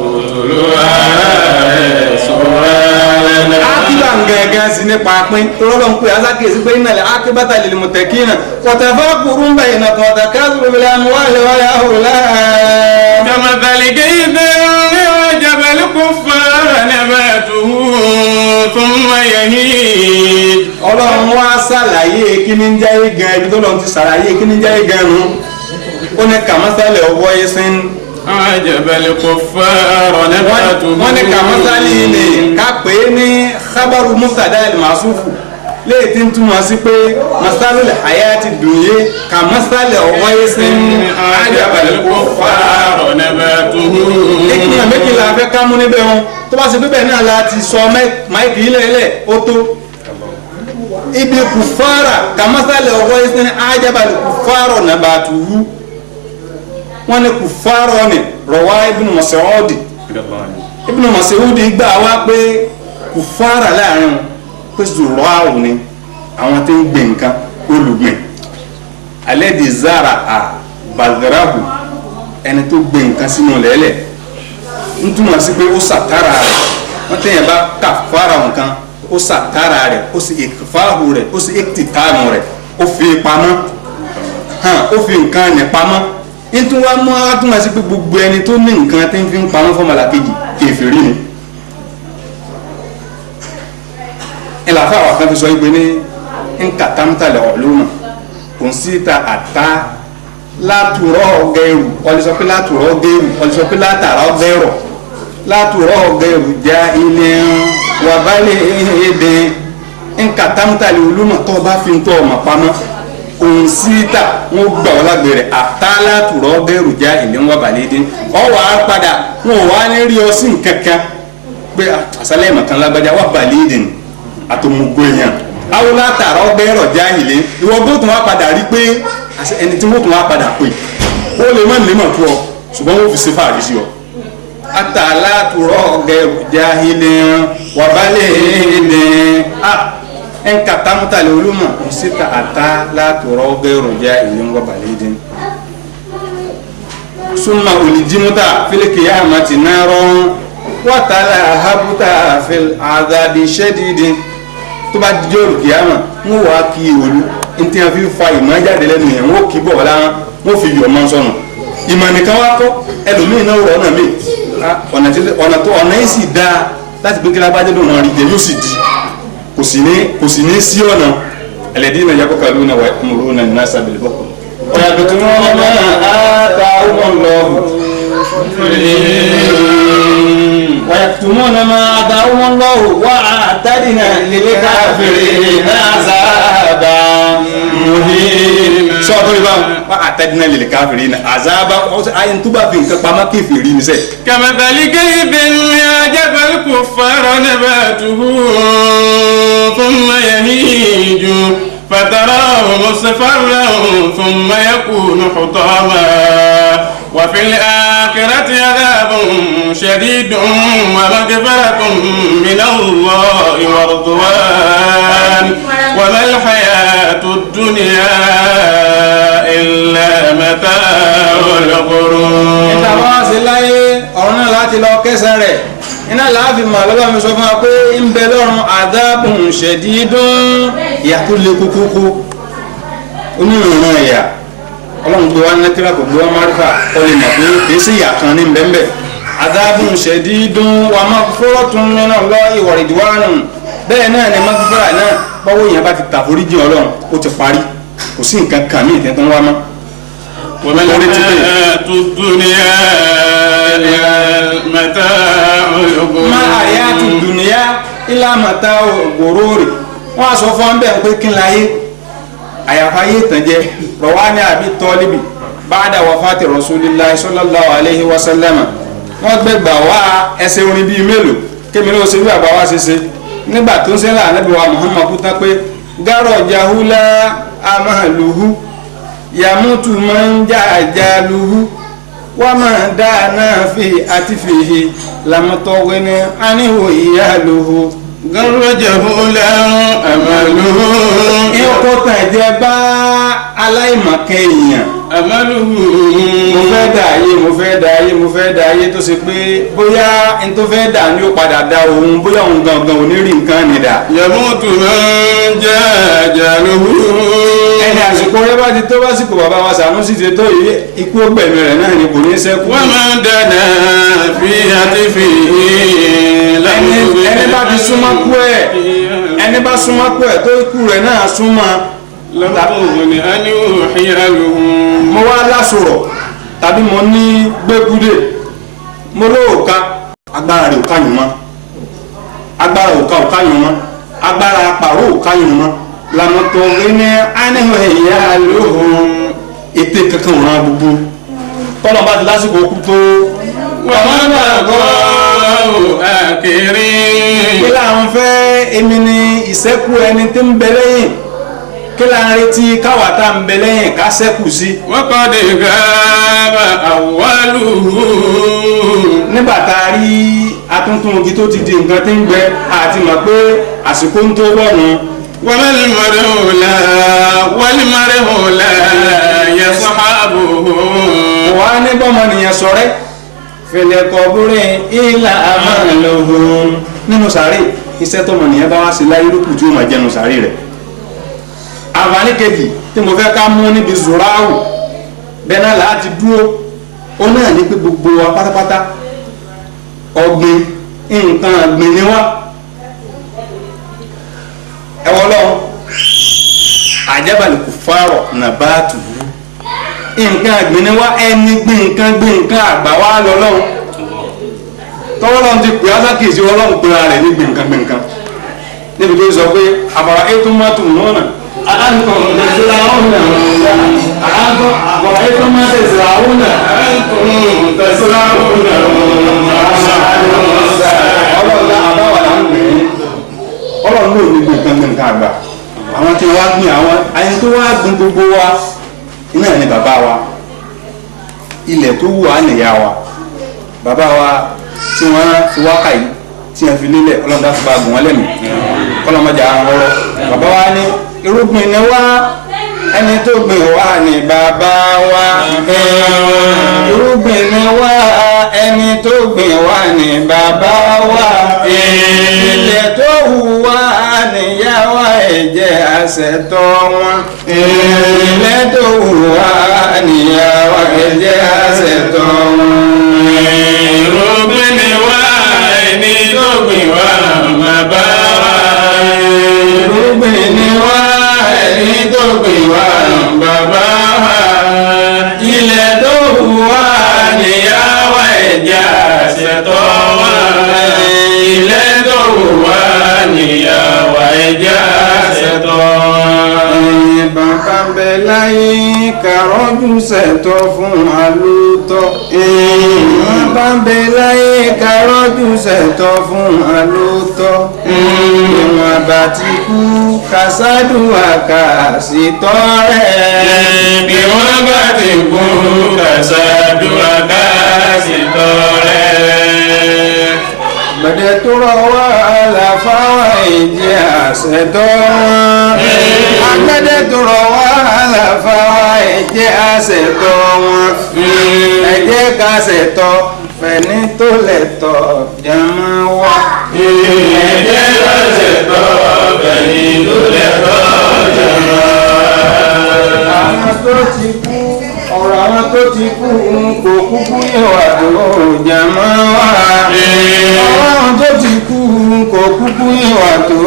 òtòlú ara rẹ̀ ọ̀rá lẹ́nà. ákíbà ń gẹ̀gẹ́ sí nípa pín rọ́lọ́ ń pè azákèsí pé ìnàlẹ̀ ákíbàtà lil muttaqina watafakurun bainakum watakathurun fil amwali wal awlad. kamathali ghaythin a'jaba al-kuffara nabatuhu thumma yahij. ọlọ́run wá ṣàlàyé kí ní jẹ́ igan ibi tó lọ́n ti ṣàlàyé kí ní jẹ́ igan nu ó ní kàmásálẹ̀ ọwọ́ ẹsìn. a'jaba al-kuffara nabatuhu. wọ́n ní kàmásálẹ̀ ni ká pè é ní khabaru mubtada al-ma'sufu léètí ń túmọ̀ sí pé masalul hayati dunya kàmásálẹ̀ ọwọ́ ẹsìn. a'jaba al-kuffara nabatuhu. ìkìyà méjìlá fẹ́ ká mú níbẹ̀ wọn tó bá ṣe bíbẹ̀ náà láti sọ máìkì ilẹ̀ ó tó. ibi kùfàrà kàmásálẹ̀ ọwọ́ ẹsìn ajabal kùfàrà nabatuhu wọ́n ní kùfàrà ni rọwá Ibn Mas'ud gbà wá pé kùfàrà láàrin pé zùrọ̀ àwọn ni àwọn tí ń gbé nǹkan olùgbìn alẹ́ di zara a badarahu ẹni tó gbé nǹkan sínú lẹ́lẹ̀ ń túmọ̀ sí pé ó sàtàrà rẹ̀ wọ́n tẹ̀yẹ̀ bá kàfàrà nǹkan ó sàtàrà rẹ̀ ó sì ìkfáhù rẹ̀ ó sì ìkìtàmù rẹ̀ ó fi pamọ́ ó fi nǹkan ní pamọ́ nítorí wàá mú ara túmọ̀ sí pé gbogbo ẹni tó ní nǹkan tí ń fi ń pamọ́ fún ọmọlàkejì kèfèrí ni ìlàfà àwọn kan fi sọ ìgbé ní nkatamtalẹ̀ ọ̀lùmọ̀ kùnsíta àtà látùrọ̀ gẹ̀rù ọ̀lẹ́sọ̀pẹ́ látùrọ̀ gẹ̀rù ọ̀lẹ́sọ̀pẹ́ látàrọ̀ gẹ̀rọ̀ látùrọ̀ gẹ̀rù já ilé wà balẹ̀ èdè nkatamtalẹ̀ ọ̀lùmọ̀ tó bá fi tó ọmọ pamọ́ kùnsíta wọn gbà wọn lágbèrè àtà látùrọ̀ gẹ̀rù já ilé wà balẹ̀ èdè ọwọ́ á padà wọn ò wá ní rí ọ sí nkankan pé àṣálẹ̀ ìmọ̀kan lágbájá wà balẹ̀ èdè àtòmùgbò èèyàn àwọn látara ọgbẹ́ ẹ̀rọ jáhìlé ìwọ bó tún wá padà rí pé ẹni tí wọ́n tún wá padà pè ó lè má nímọ̀ tó ọ ṣùgbọ́n wọ́n fi ṣe fàárí sí ọ. àtàlátùrọ̀ ọgbẹ́ jáhìlé wà balẹ̀ èdè ẹnka tamutale olúmọ̀ síta àtàlátùrọ̀ ọgbẹ́ ẹ̀rọ jáhìlé wà balẹ̀ èdè. súnmọ́ olùdímúta fílíkì yá àmàtì náà rọrùn wàtàlá àhábútà fil àdàbí ṣẹ́dídì tó bá dijọ́ olùkìyàmà wọ́n wá kí olú ntí wọn fi fa ìmọ̀ jáde lẹ́nu yẹn wọ́n kì í bọ̀ wọ́n láwọn wọ́n fi yọ̀ mọ́ sọnù ìmọ̀ nìkan wá kọ́ ẹlòmíì náà wọ̀ ọ̀nà míì ọ̀nà yìí sì dáa láti gbé kílápá jẹ́ lóun rí jẹ yóò sì di kò sì ní sí ọ̀nà ẹlẹ́dí náà yakọ̀ kàlú náà wà múlò náà nínú àṣàbẹ̀lẹ̀ bọ̀. ọ̀yàtọ̀ tí wọ́n máa àtàwọn lọ́wọ́ ويكتمون ما آتاهم الله وأعتدنا للكافرين عذابا مهينا sọ́ọ́tọ́rí bá وأعتدنا للكافرين عذابا ayin tó bá fi nǹkan pamọ́ kèfèrí ni sẹ́. كمثل كيف أعجب الكفار نباته ثم يهيج فتراه مصفرا ثم يكون حطاما وفي الآخرة عذاب شديد ومغفرة من الله ورضوان وما الحياة الدنيا إلا متاع الغرور. ìta bá wá sí láyé ọ̀run náà láti lọ kẹsàn rẹ̀ iná láàfin mà lọ́wọ́ mi sọ fún wa pé ń bẹ lọ́run adhabun shadidun ìyà tó le kúkúkú onírànràn ẹ̀yà ọlọ́run gbé wa ní kíra kò gbé wa márífà ó lè mọ̀ pé kìí sí ìyà kan ní bẹ́ẹ̀ adhabun shadidun wa maghfiratun minallahi wa ridwanun bẹ́ẹ̀ náà ni maghfira náà báwo èèyàn bá ti tàforíjì ọlọ́run ó ti parí kò sí nǹkan kan míì tẹ́ tó ń wá mọ́. وما الحياة الدنيا إلا متاع الغرور. ما الحياة الدنيا إلا متاع الغرور wọ́n á sọ fún ọ́n bẹ́ẹ̀ pé kí n láyé àyàfà yé tàn jẹ́ rọ̀wání àbí tọ́líbì báadà wàfàtì rasulillahi sallallahu alayhi wa sallama wọ́n gbẹ̀gbà wá ẹsẹ̀ orin bíi mélòó kémi ló ṣe bí àbá wá ṣe ṣe nígbà tó ń ṣẹlẹ̀ ànábì wa muhammadu tán pé gárọ̀ jahula amaluhu yamutu man jajaluhu wa man dana fi atifihi lamtawini anihu iyaluhu gárọ̀jẹ̀hù lẹ́rùn àmàlùhù. ikú tẹ̀jẹ̀ bá aláìmọ̀kẹ́ èèyàn. àmàlùhù. mo fẹ́ dà ayé mo fẹ́ dà ayé mo fẹ́ dà ayé tó ṣe pé bóyá n tó fẹ́ dà ní ó padà da òun bóyá òun gangan ò ní rí nǹkan nìdá. yamutu man jajaluhu. ẹni àsìkò rẹ bá ti tó básìkò bàbá wa Sànúsì ti tó yìí ikú gbẹ̀mí rẹ̀ náà ni kò ní ṣẹ́kù. wa man dana fi atifihi ẹni bá ti súnmọ́ kú ẹ̀ ẹni bá súnmọ́ kú ẹ̀ tó ikú rẹ̀ náà súnmọ́. lọ́mọ́ni a ní òhìyà lóhun. mo wá lásòrọ̀ tàbí mo ní gbẹ́gúdè mo lóòka agbára rẹ̀ òka yùn mọ́ agbára òka yùn mọ́ agbára apàrọ̀ òka yùn mọ́ làmọ́tò ní òhìyà lóhun ètè kankan ò rán gbogbo tọ́lọ́ bá ti lásìkò kú tó. wọ́n máa gbọ́ àkèrè. kí là ń fẹ́ èmi ni ìṣẹ́kù ẹni tí ń bẹ lẹ́yìn kí là ń retí káwa tá ń bẹ lẹ́yìn ká ṣẹ́kù sí. wọ́n kọ́ de gàmà àwálùú. nígbà tá a rí atuntun ogi tó ti di nǹkan tí ń gbẹ àti mọ̀ pé àsìkò ń tó wọ̀nù. wàlímọ̀rẹ́hùlà yẹ sọ́hábù. wà á ní bọ́mọnìyàn sọ̀rẹ́ fẹlẹ́kọ̀ọ́bùrẹ́ ìlà àmàlòhùn nínú sàárè iṣẹ́ tọmọnìyàn bá wá sí láyé lókù tí ó máa jẹnu sàárè rẹ̀. àǹfààní kejì tí mo fẹ́ ká mú níbi zùráwù bẹ́ẹ̀ náà láti dúró ó náà ní pé gbogbo wa pátápátá ọ̀gbìn nǹkan ọ̀gbìn ni wá ẹ̀wọ̀ lọ́wọ́ àjábàlì kò fárọ̀ nàbàtù nǹkan àgbẹ̀ni wá ẹni gbìn nǹkan àgbà wá lọ lọ́wọ́ tọ́wọ́ lọ́wọ́ ti pè á sákèsí ọlọ́run pera rẹ̀ ní gbìn nǹkan níbi tó sọ pé àbàrà ètò mọ́tò náà أأنتم تزرعون أفرأيتم ما تزرعون أأنتم تزرعون ọlọ́run àbáwọ̀ là ń gbé ọlọ́run ló ní gbẹ̀ngàn àgbà àwọn tí wọ́n á gbìn àwọn ayé tó wá gbìn gbogbo wa iná ní bàbá wa ilẹ̀ tó wù á nìyá wa bàbá wa tí wọ́n fi wákà yìí tí wọ́n fi lélẹ̀ ọlọ́run dá fún bá gùn wọ́n lẹ́mìí kọ́lọ́mọjà àwọn ọ̀rọ̀ bàbá wa ní irúgbìn ni wá ẹni tó gbìn wá ní bàbá wa irúgbìn ni wá ẹni tó gbìn wá ní bàbá wa ilẹ̀ tó hù wá níyà wa ẹ̀jẹ̀ àṣetọ́ wọn ilẹ̀ tó hù wá níyà wa ẹ̀jẹ̀ àṣetọ́ wọn. Irúgbìn ni wá ẹni tó gbìn wá bàbá wa irúgbìn ni wá ẹni tó gbìn wá bàbá wa ilẹ̀ tó hù wá níyà wa ẹ̀jẹ̀ àṣetọ́ wa ilẹ̀ tó hù wá níyà wa ẹ̀jẹ̀ àṣetọ́ wa. Bàbá bẹ láyé kàrọ́jú ṣẹ̀tọ́ fún alóòótọ́. Bàbá bẹ láyé kàrọ́jú ṣẹ̀tọ́ fún alóòótọ́. Ìwọ̀n àbá ti kú kàṣádùá kàṣítọ́ rẹ̀. Bí wọ́n bá ti kú kàṣádùá kàṣítọ́ rẹ̀. Gbẹ̀dẹ̀ tó rọ̀ wá àlàfáà ìjẹ́ àṣẹtọ́ wọn. Agbẹ́dẹ̀ tó rọ̀ wá àlàfáà ìjẹ́ àṣẹtọ́ wọn. Ẹ jẹ́ ká ṣẹ̀tọ́ fẹ̀ni tó lẹ̀tọ́ jàmá wá. Ẹ jẹ́ ká ṣẹ̀tọ́ fẹ̀ni tó lẹ̀tọ́ jàmá wá. Àwọn tó ti kú ọ̀rọ̀ àwọn tó ti kú kò kúkú yẹ̀wà tó jàmá wá. Àwọn tó ti kú kò kúkú yẹ̀wà tó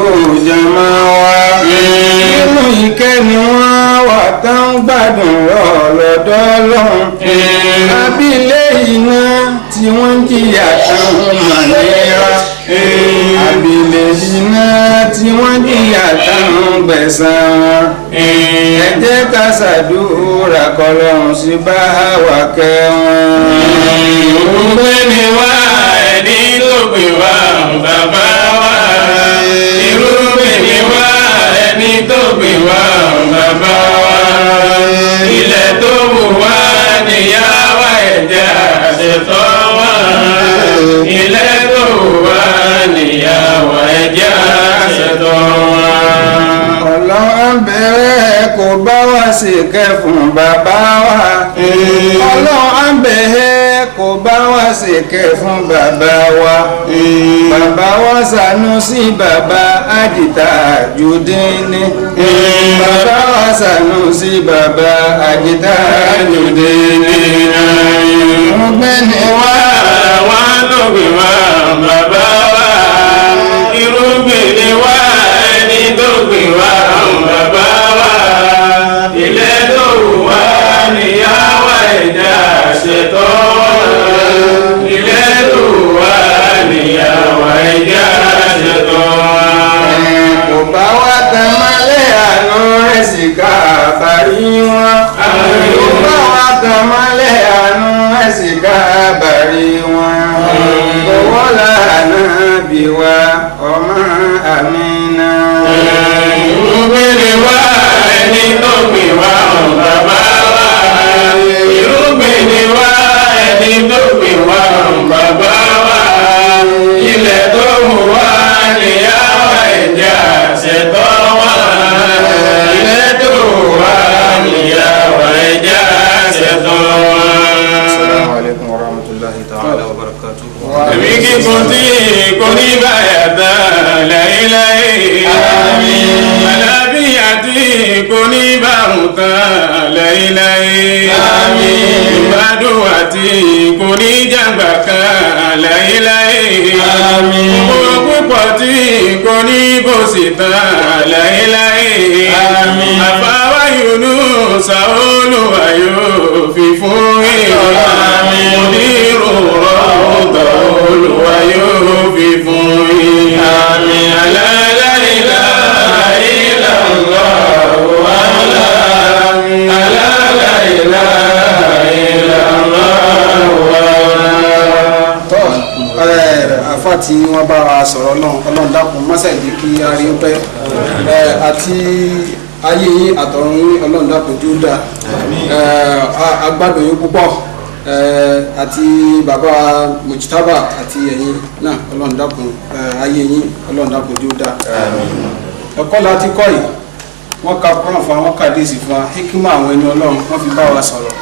jàmá wá. Nínú ìkẹ́ ni wọ́n wà tán gbádùn lọ́dọ̀ Ọlọ́run. Abilé iná tí wọ́n ń jìyà tán màlẹ́ra. Abilé iná tí wọ́n ń jìyà tán gbẹ̀san wọn. Ẹ jẹ́ ká ṣàdúrà k'Ọlọ́run sí bá wa kẹ́ wọn. Irúgbìn ni wá ẹni tó gbìn wá bàbá wa. Irúgbìn ni wá ẹni tó gbìn wá bàbá wa. Ilẹ̀ tó wù wá níyà wa ẹ̀jẹ̀ àṣetọ́ wa. Ilẹ̀ tó wù wá níyà wa ẹ̀jẹ̀ àṣetọ́ wa. Ọlọ́run bẹ̀rẹ̀ kó bá wa ṣe kẹ́ fún bàbá wa. Ọlọ́run bẹ̀rẹ̀ kó bá wa ṣe kẹ́ fún bàbá wa. Bàbá wa Sanusi bàbá Àjìtà Jùdíní. Bàbá wa Sanusi bàbá Àjìtà Jùdíní. Ọ̀gbẹ́ni wa wá lóògùn wa bàbá wa. Irúgbìn ni wá ẹni tó gbìn wá bàbá wa. Ilẹ̀ tó wù wá níyà wa ẹ̀jẹ̀ àṣetọ́ wa. Ilẹ̀ tó wù wá níyà wa ẹ̀jẹ̀ àṣetọ́ wa. Kò bá wa tẹ mọ́lẹ̀ àánú rẹ̀ sì ká àbárí wọn. Kò bá wa tẹ mọ́lẹ̀ àánú rẹ̀ sì ká àbárí wọn. Kò wọ́n lànà bí wa ọmọ Àmínà. Irúgbìn ni wá ẹni tó gbìn wá bàbá wa. Irúgbìn ni wá ẹni tó gbìn wá bàbá wa. Ilẹ̀ tó wù wá níyà wa ẹ̀jẹ̀ àṣetọ́ wa. Ilẹ̀ tó wù wá níyà wa ẹ̀jẹ̀ àṣetọ́ wa. Assalamu alaikum warahmatullahi ta'ala wabarakatuh. Èmi kíkún tí kò ní báyà tán láéláé. Àmín. Àlàáfíà tí kò ní bàrùn tán láéláé. Àmín. Ìgbádùn àti kò ní jàǹbá kan láéláé. Àmín. Owó púpọ̀ tí kò ní bòsì tán láéláé. àfáwá Yunusa Olúwa yóò fi fún ìyá mi. Mùdírù Rọ́ọ̀dà Olúwa yóò fi fún ìyá mi. La ilaha illallah wa la ilaha illallah wa. Àfáà tí wọ́n bá wa sọ̀rọ̀ náà Ọlọ́run dákun mọ́sẹ̀ jẹ́ kí a rí pẹ́ àti ayé yín àtọ̀run yín Ọlọ́run dákun tó dáa agbádùn yín púpọ̀ àti bàbá Mujtaba àti ẹ̀yin náà Ọlọ́run dákun ayé yín Ọlọ́run dákun tó dáa ẹ̀kọ́ láti kọ́ yìí wọ́n ka Kùránì fún wọn kàdísì fún wa hikima àwọn ẹni Ọlọ́run wọ́n fi bá wa sọ̀rọ̀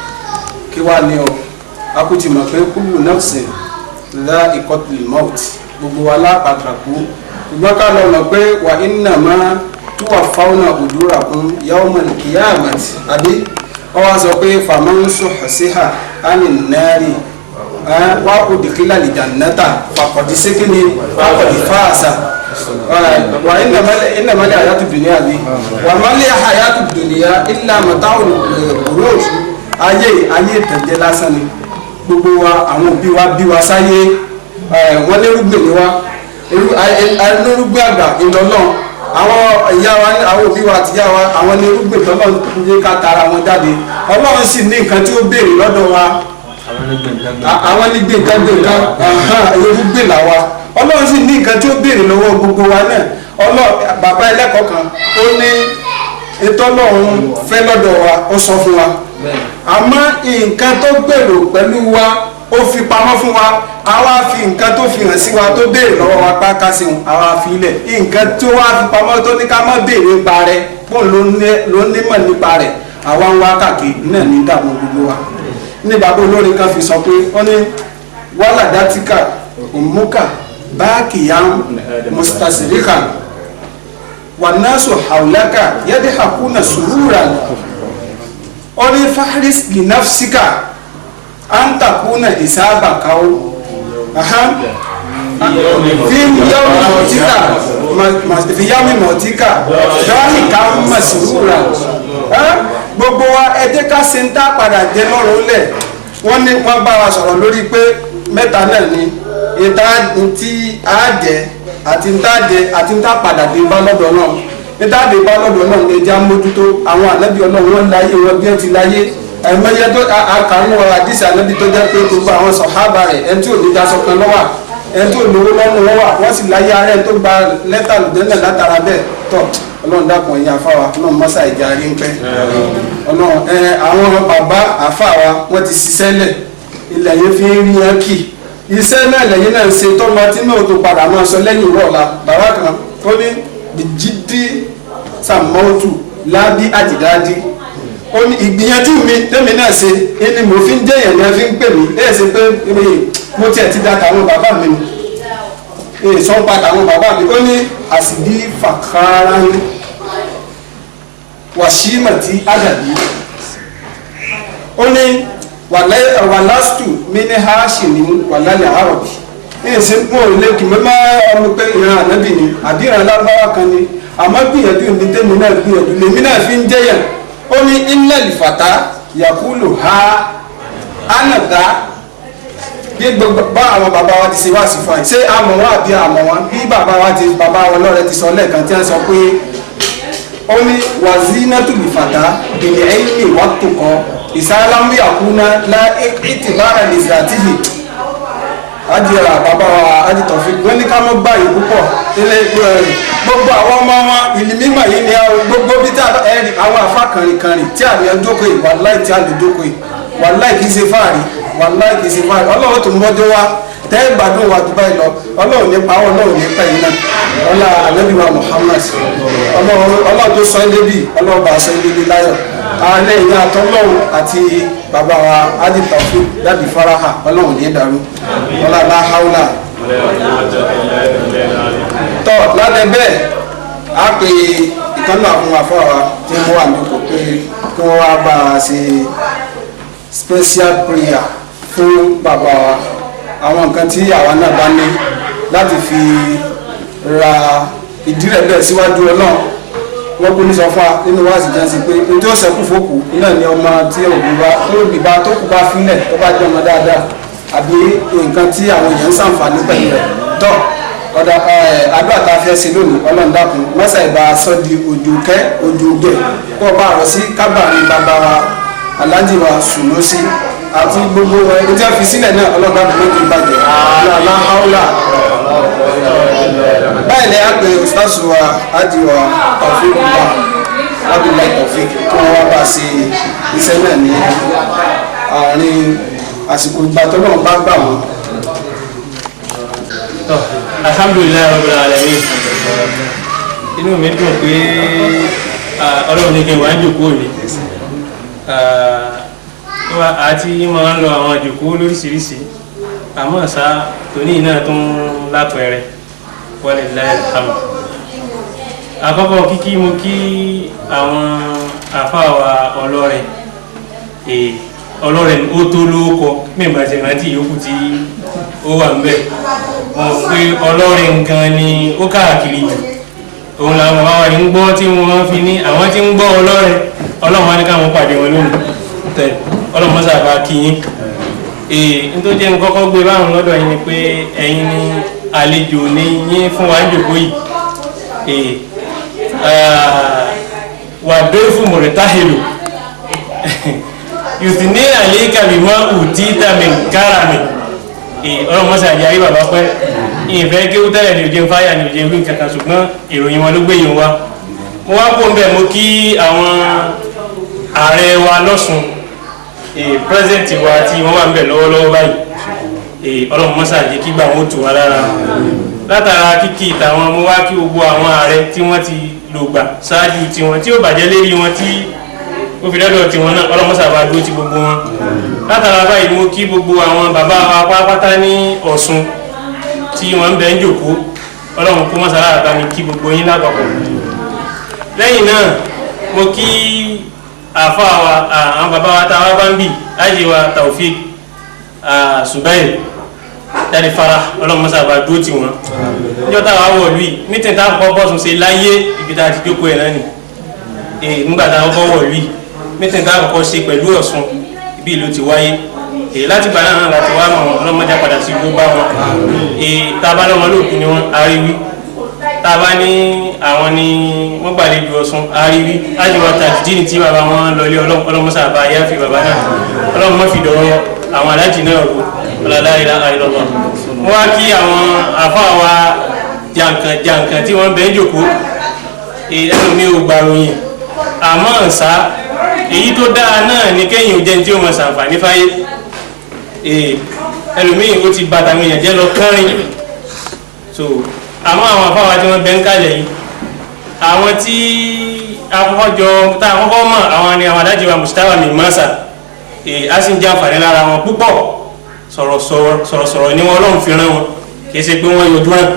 kí wá ní ọ akutì mọ̀ pé kullu nafsin dha'iqatul maut gbogbo wa lápàtà kú ṣùgbọ́n ká lọ mọ̀ pé wa innama tuwaffawna ujurakum yawmal qiyamati àbí wọ́n wá sọ pé faman zuhziha anin nari wa udkhila al-jannata faqad sakini faqad faza wa innamal hayatud dunya bi wa mal hayatud dunya illa mata'ul ghurur ayé tẹ̀jẹ́ lásán ni gbogbo wa àwọn òbí wa bí wa sáyé wọ́n lérúgbìn ni wa lérúgbìn àgbà ìlọ́lọ́ àwọn ìyá wa àwọn òbí wa àti ìyá wa àwọn lérúgbìn tọ́lọ́ ní ká tara wọn jáde Ọlọ́run sì ní nǹkan tí ó béèrè lọ́dọ̀ wa àwọn ní gbẹ̀ngàn lérúgbìn làwa Ọlọ́run sì ní nǹkan tí ó béèrè lọ́wọ́ gbogbo wa náà bàbá ẹlẹ́kọ̀ọ́ kan ó ní ètò Ọlọ́run fẹ́ lọ́dọ̀ wa ó sọ fún wa àmọ́ nǹkan tó gbèrò pẹ̀lú wa ó fi pamọ́ fún wa àwa fi nǹkan tó fi hàn sí wa tó béèrè lọ́wọ́ wa páká sí wọn àwa fi ilẹ̀ nǹkan tó wá fi pamọ́ tó ní ká má béèrè nípa rẹ̀ pọ́n ló nímọ̀ nípa rẹ̀ àwa ń wá káàkiri náà ní dààmú gbogbo wa ní bàbá olórin kan fi sọ pé wọ́n ní wàhálà dátìkà òmùkà báàkì yá mustasirika wànásù hàwùlákà yẹ́dẹ́ hakuna sùúrà oni fahris li nafsika an takuna isabaka fi yawmi mautika dhalika masrura gbogbo wa ẹ jẹ́ ká ṣe ń tá padà jẹ lọ́rùn lẹ̀ wọ́n ní wọ́n bá wa sọ̀rọ̀ lórí pé mẹ́ta náà ni ìta tí a jẹ àti ń tá jẹ àti ń tá padà dé bá lọ́dọ̀ náà nítorí bá lọ́dọ̀ náà ní ẹja mójútó àwọn ànábì Ọlọ́run wọn láyé wọn bí wọn ti láyé ẹ̀mẹ́yẹ tó àkànú àdìsí ànábì tó jẹ́ pé gbogbo àwọn sọ̀hábà rẹ̀ ẹni tí ò ní daṣọ kan lọ́wọ́ ẹni tí ò lówó lọ́nù lọ́wọ́ wọ́n sì láyé ara ẹni tó gba lẹ́tà lùdẹ́nẹ̀ látara bẹ́ẹ̀ tọ́ Ọlọ́run dákun ẹ̀yìn àfáwà náà mọ́sá ìjà rí ń pẹ́ Ọlọ́run àwọn bàbá àfáwà wọ́n ti ṣiṣẹ́ lẹ̀ ilẹ̀ yẹn fi ń rí yẹn kì iṣẹ́ náà lẹ́yìn náà ń ṣe tọ́mọ tí náà tó padà máa sọ lẹ́yìn ìrọ̀lá bàbá kan ó ní bìjídì sàmọ́tù lábí àjìdáàdì ó ní ìgbìyànjú mi tẹ́mi náà ṣe ni mo fi ń jẹ́yàn ní a fi ń pè mí lẹ́yìn sí pé mo tiẹ̀ ti da tàwọn bàbá mi ni sọ́npa tàwọn bàbá mi ó ní àsìbí fàkàrà ní wàṣímà tí àdàbí ó ní wàlásítù mi ní háàṣì ní wàlálẹ̀ àrọ̀bì ṣe mọ́ ilé kì mọ́ ọmọ pé ìran ànábì ni àbí ìran lágbára kan ni àmọ́ gbìyànjú ní tèmi náà gbìyànjú lèmi náà fi ń jẹ́yàn ó ní ilẹ̀ ìfàtà yakulu ha ánàdá bí gbogbo bá àwọn bàbá wa ti ṣe wá sí fún ẹ ṣé àmọ́ wọn àbí àmọ́ wọn bí bàbá wọn lọ́rẹ́ ti sọ lẹ́ẹ̀kan tí wọ́n sọ pé ó ní wàzínátù ìfàtà bìnrin ẹ̀yìn ìwàtòkọ ìsálámù yakuna lá ìtìbára lè ṣe àtìlì adìyẹ̀rà bàbá wa adìtọ̀fí wọ́n ní ká mọ́ báyìí púpọ̀ ilé gbogbo àwọn ọmọ wọn ìlú mímọ̀ yìí ni gbogbo bí tí ẹ̀rì àwọn àfá kànrìnkànrìn tí àmì ọjọ́kọ̀ yìí wàláì tí a lè jókòó yìí wàláì kìí ṣe fáàrí wàláì kìí ṣe fáàrí Ọlọ́run tó ń bọ́jọ́ wá tẹ́ ìgbàdùn wa Dubai lọ Ọlọ́run nípa Ọlọ́run nípa yìí náà ọlá Ànábì wa Muhammad Ọlọ́run tó sọ ilé bí Ọlọ́run bá sọ ilé bí láyọ̀ ààrẹ ìyá àtọ́lọ́run àti bàbá wa adìtọ̀fí dábì faraha Ọlọ́run ní ìdàrú ọlá láháúlà tọ́ lábẹ́ bẹ́ẹ̀ á pè ìkànnì àwọn afọ́ra tí wọ́n wà ní kò pé kí wọ́n wá bá a ṣe special prayer fún bàbá wa àwọn nǹkan tí àwa náà bá ní láti fi ra ìdírẹ̀ bẹ́ẹ̀ síwájú Ọlọ́run wọ́n kú ní sọ fún wa nínú wáàsí jẹ́ sí pé ní tí ó sẹ́kù fòkù náà ni ọmọ tí òbí bá tó kù bá fílẹ̀ tó bá jẹ́ ọmọ dáadáa àbí nǹkan tí àwọn èèyàn ń ṣàǹfààní pẹ̀lú rẹ̀ tọ́ ọ̀dà àdúrà tá a fẹ́ ṣe lónìí Ọlọ́run dákun mọ́sà ìbá sọ di ojú kẹ́ ojú gẹ̀ kó o bá rọ̀ sí kábàárì bàbá wa Alhaji wa Sunusi àti gbogbo ẹni tí a fi sílẹ̀ náà Ọlọ́run dákun ló ti bàjẹ́ aláhàólà báyìí lẹ́yìn àpè òṣìṣẹ́ wa Alhaji wa Taofeek wa Abdullahi Taofeek kí wọ́n wá bá ṣe iṣẹ́ náà ní àárín àsìkò ìgbà tó náà bá gbà wọ́n. Alhamdulillah Rabbil Alamin. Inú mi dùn pé Ọlọ́run ní kí n wá jòkó ni àti máa ń lọ àwọn jòkó lóríṣiríṣi àmọ́ ṣá tòní náà tún lápẹẹrẹ walillahi alhamd. Àkọ́kọ́ kíkí mo kí àwọn àfáà wa ọlọ́rẹ̀ ó tó lóókọ mẹ́bàá ṣe rántí yòókù tí ó wà ń bẹ̀ wọ́n pé ọlọ́rẹ̀ nǹkan ni ó káàkiri jù òun làwọn àwọn àyè ń gbọ́ tí wọ́n fi ní àwọn tí ń gbọ́ ọlọ́rẹ̀ ọlọ́run ní káwọn pàdé wọn lónìí tẹ̀ ọlọ́run sábà kí yín nítorí jẹ́ ń kọ́kọ́ gbé báwọn lọ́dọ̀ yín ni pé ẹ̀yin ni àlejò ní yín fún wa ń jòkó yìí wà dé fún mọ̀rẹ́táhìlò yùtìní àléékà bí wọ́n ù tí tàbí káràmì ọ̀rọ̀ mọ́sá àjárí bàbá pẹ́ ìfẹ́ kí ó tẹ́lẹ̀ ní òjé ń fáyà ní òjé wíń kankan ṣùgbọ́n ìròyìn wọn ló gbé yìí wá mo wá kó ń bẹ̀ mo kí àwọn ààrẹ wa lọ́sùn pírẹ́sẹ̀ntì wa tí wọ́n wà ń bẹ̀ lọ́wọ́lọ́wọ́ báyìí ọlọ́run mọ́sá àjẹ́ kí gbà wọ́n tù wá lára látara kíkì ìtàwọn mo wá kí gbogbo àwọn ààrẹ tí wọ́n ti lò gbà ṣáájú tiwọn tí ó bàjẹ́ lérí wọn tí ó fi lọ́dọ̀ tiwọn náà ọlọ́mọsà bá dúró ti gbogbo wọn látara báyìí mo kí gbogbo àwọn bàbá wa pátápátá ní Ọ̀ṣun tí wọ́n ń bẹ ń jòkó ọlọ́run kó mọ́sálà àbá mi kí gbogbo yín lápapọ̀ lẹ́yìn náà mo kí àfáà wa àwọn bàbá wa táwa bá ń bì Alhaji wa Taofeek Subair dáadé fara ọlọ́mọsà bá dúró ti wọn níjọ́ táwa wọ̀ lùí mítìn táwọn kọ́ bọ́sùn ṣe láyé ibi tá a ti jókòó ẹ̀ náà nì nígbà táwọn kọ́ wọ̀ lùí mítìn táwọn kọ́ ṣe pẹ̀lú Ọ̀ṣun ibi ìlú ti wáyé láti gbà náà láti wá mọ̀ ọlọ́mọdé padà sí gbogbo bá wọn tábà lọ́mọ lóògùn ni wọ́n aríwí tábà ní àwọn ni wọ́n gbàlejò Ọ̀ṣun aríwí ájúwà tàjídìní tí bàbá wọn lọlé ọlọ́mọsà bá yá fi bàbá náà ọlọ́mọ fi dọ̀rọ̀ àwọn alájì náà rú la ilaha illallah wọ́n wá kí àwọn àfáà wa jàǹkàn tí wọ́n bẹ̀ ń jòkó ẹnu mi ò gbàròyìn àmọ́ ọ̀sá èyí tó dáa náà ní kẹ́yìn ò jẹ́ tí ó mọ̀ sàǹfààní fáyé ẹlòmíì ó ti bàtà mi yàn jẹ́ lọ kánrin so àmọ́ àwọn àfáà tí wọ́n bẹ̀ ń kalẹ̀ yìí àwọn tí akọ́kọ́jọ tá àkọ́kọ́ mọ̀ àwọn ni àwọn Alhaji wa Mustafa mi mọ́sà a sì ń jẹ́ àǹfààní lára wọn púpọ̀ sọ̀rọ̀sọ̀rọ̀ ni wọ́n Ọlọ́run fi rán wọn kìí ṣe pé wọ́n yọjú hàn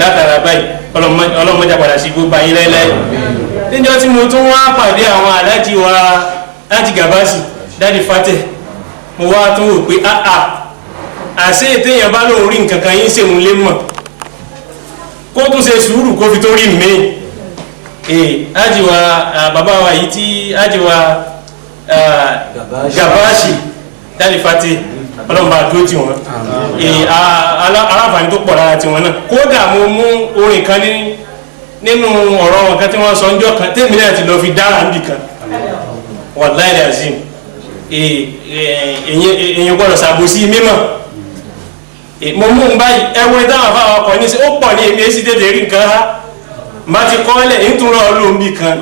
látara báyìí ọlọ́mọdé padà sí gbogbo ayé láéláé níjọ́ tí mo tún wá pàdé àwọn Alhaji wa láti Gabasi Daddy Fateh mo wá tún wò pé àṣé ètèèyàn bá lóun rí nǹkan kan yín ṣèun lé mọ̀ kó tún ṣe sùúrù kó fi tó rí mi Alhaji wa bàbá wa yìí tí Alhaji wa Gabasi Daddy Fateh ọlọ́mọba dúró tí wọ́n aláǹfààní tó pọ̀ lára tí wọ́n náà kódà mo mú orin kan nínú ọ̀rọ̀ wọn kan tí wọ́n sọ ńjọ́ kan tèmi náà ti lọ fi dára níbì kan wallahi azim èyàn gbọ́dọ̀ ṣàbòsí mímọ̀ mo mú un báyìí ẹwọ́n táwọn afáwọn ọkọ̀ ní sí ó pọ̀ ní èmi èsì tètè rí nǹkan ha má ti kọ́lẹ̀ nítorí ọlọ́ọ̀bì kan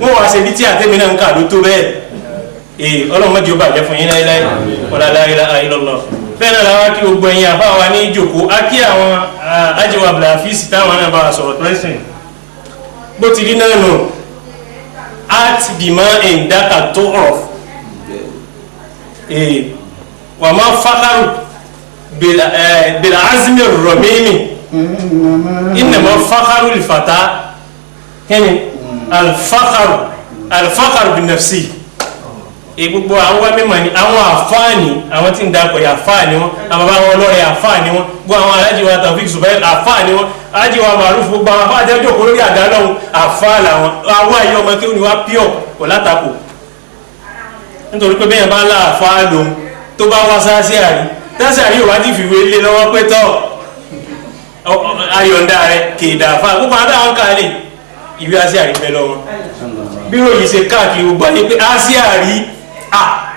wọ́n wá ṣe bí tí àtẹ́mi náà ń kà ló tó bẹ́ẹ̀ ọlọ́mọdé ó bàjẹ́ fún yín láíláí la ilaha illallah bẹ́ẹ̀ náà làwọn kí gbogbo ẹ̀yin àbá wa ní ìjòkó á kí àwọn ajíwà blafisi táwọn náà bá wa sọ̀rọ̀ tọ́lẹ́sìn bó ti rí náà nù art bímọ ìdáka tó rọ̀ wà má fákàrù bẹ̀rẹ̀ azimi rọ̀mẹ́mì ìnàmọ́ fákàrù lìfàtà kẹ́ni alfákàrù bí nafsi gbogbo àwọn wá mímọ̀ ni àwọn àfáàní àwọn tí ń dakọ̀ yà àfáàní wọn àwọn bàbá wọn lọ́rẹ̀ àfáàní wọn gbogbo àwọn alájí wa Taofik Zubair àfáàní wọn alájí wa Maruf gbogbo àwọn afáàjẹ́ òjòkó lórí àga lọ́hùn àfáà làwọn àwọn àyè ọmọ kí ni wá pure kò látakò nítorí pé bẹ́ẹ̀ bá ń lá àfáà lòun tó bá wá sáásí àrí tásí àrí òwá ti fìwé lé lọ́wọ́ pé tọ́ ayọ̀ǹda rẹ̀ kéèdà àfáà gbogbo àdáwọn kàlẹ̀ ìwé àsí àrí bẹ́ lọ́wọ́ bí ròyìn ṣe káàkiri gbogbo ayé pé àsí àrí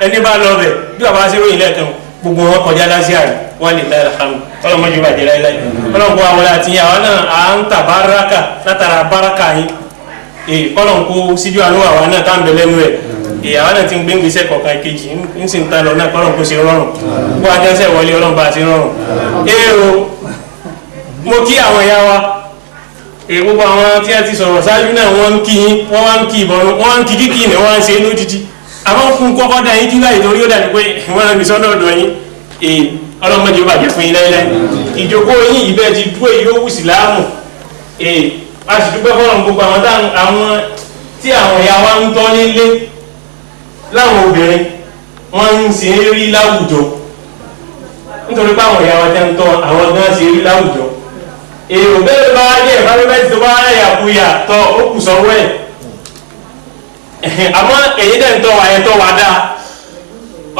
ẹni bá lọ bẹ̀ bí bàbá ṣe ròyìn lẹ́ẹ̀kan gbogbo wọn kọjá lásì àrí wọn lè láì hàmù ọlọ́mọdé bàjẹ́ láíláí ọlọ́mọ àwọn àti àwọn náà à ń tà báràkà látara báràkà yín kọ́lọ̀ kó síjú àánú àwọn náà tá ń bẹ lẹ́nu ẹ̀ àwọn náà ti ń gbé gbèsè kọ̀ọ̀kan kejì ń sì ń ta lọ náà kọ́lọ̀ kó ṣe rọrùn kó ajẹ́sẹ̀ wọlé ọlọ́mọ bá ṣe rọrùn mo kí àwọn ìyá wa gbogbo àwọn tí a ti sọ̀rọ̀ ṣáájú náà wọ́n ń kí yín wọ́n wá ń kí ìbọn wọ́n ń kí kíkì ní wọ́n ń ṣe lójijì àwọn fún kọ́kọ́ dá yín kí láì torí ó dàbí pé wọ́n rán mi sọ́dọ̀ ọ̀dọ̀ yín ọlọ́mọdé ó bàjẹ́ fún yín láíláí ìjókòó yín ìbẹ́ ti dúró yìí ó wù síláàmù a sì dúpẹ́ fọ́nà gbogbo àwọn tí àwọn ìyá wa ń tọ́ nílé láwọn obìnrin wọ́n ń ṣe é rí láwùjọ nítorí pé àwọn ìyá wa tẹ́ ń tọ́ àwọn gan ṣe é rí láwùjọ èrò bẹ́ẹ̀ bá wá dé ẹ̀fáfẹ́fẹ́ tó bá wá yàkuyà tọ́ ó kù sọ́wọ́ ẹ̀ àmọ́ èyí dẹ̀ ń tọ́ wa ẹ̀ tọ́ wa dáa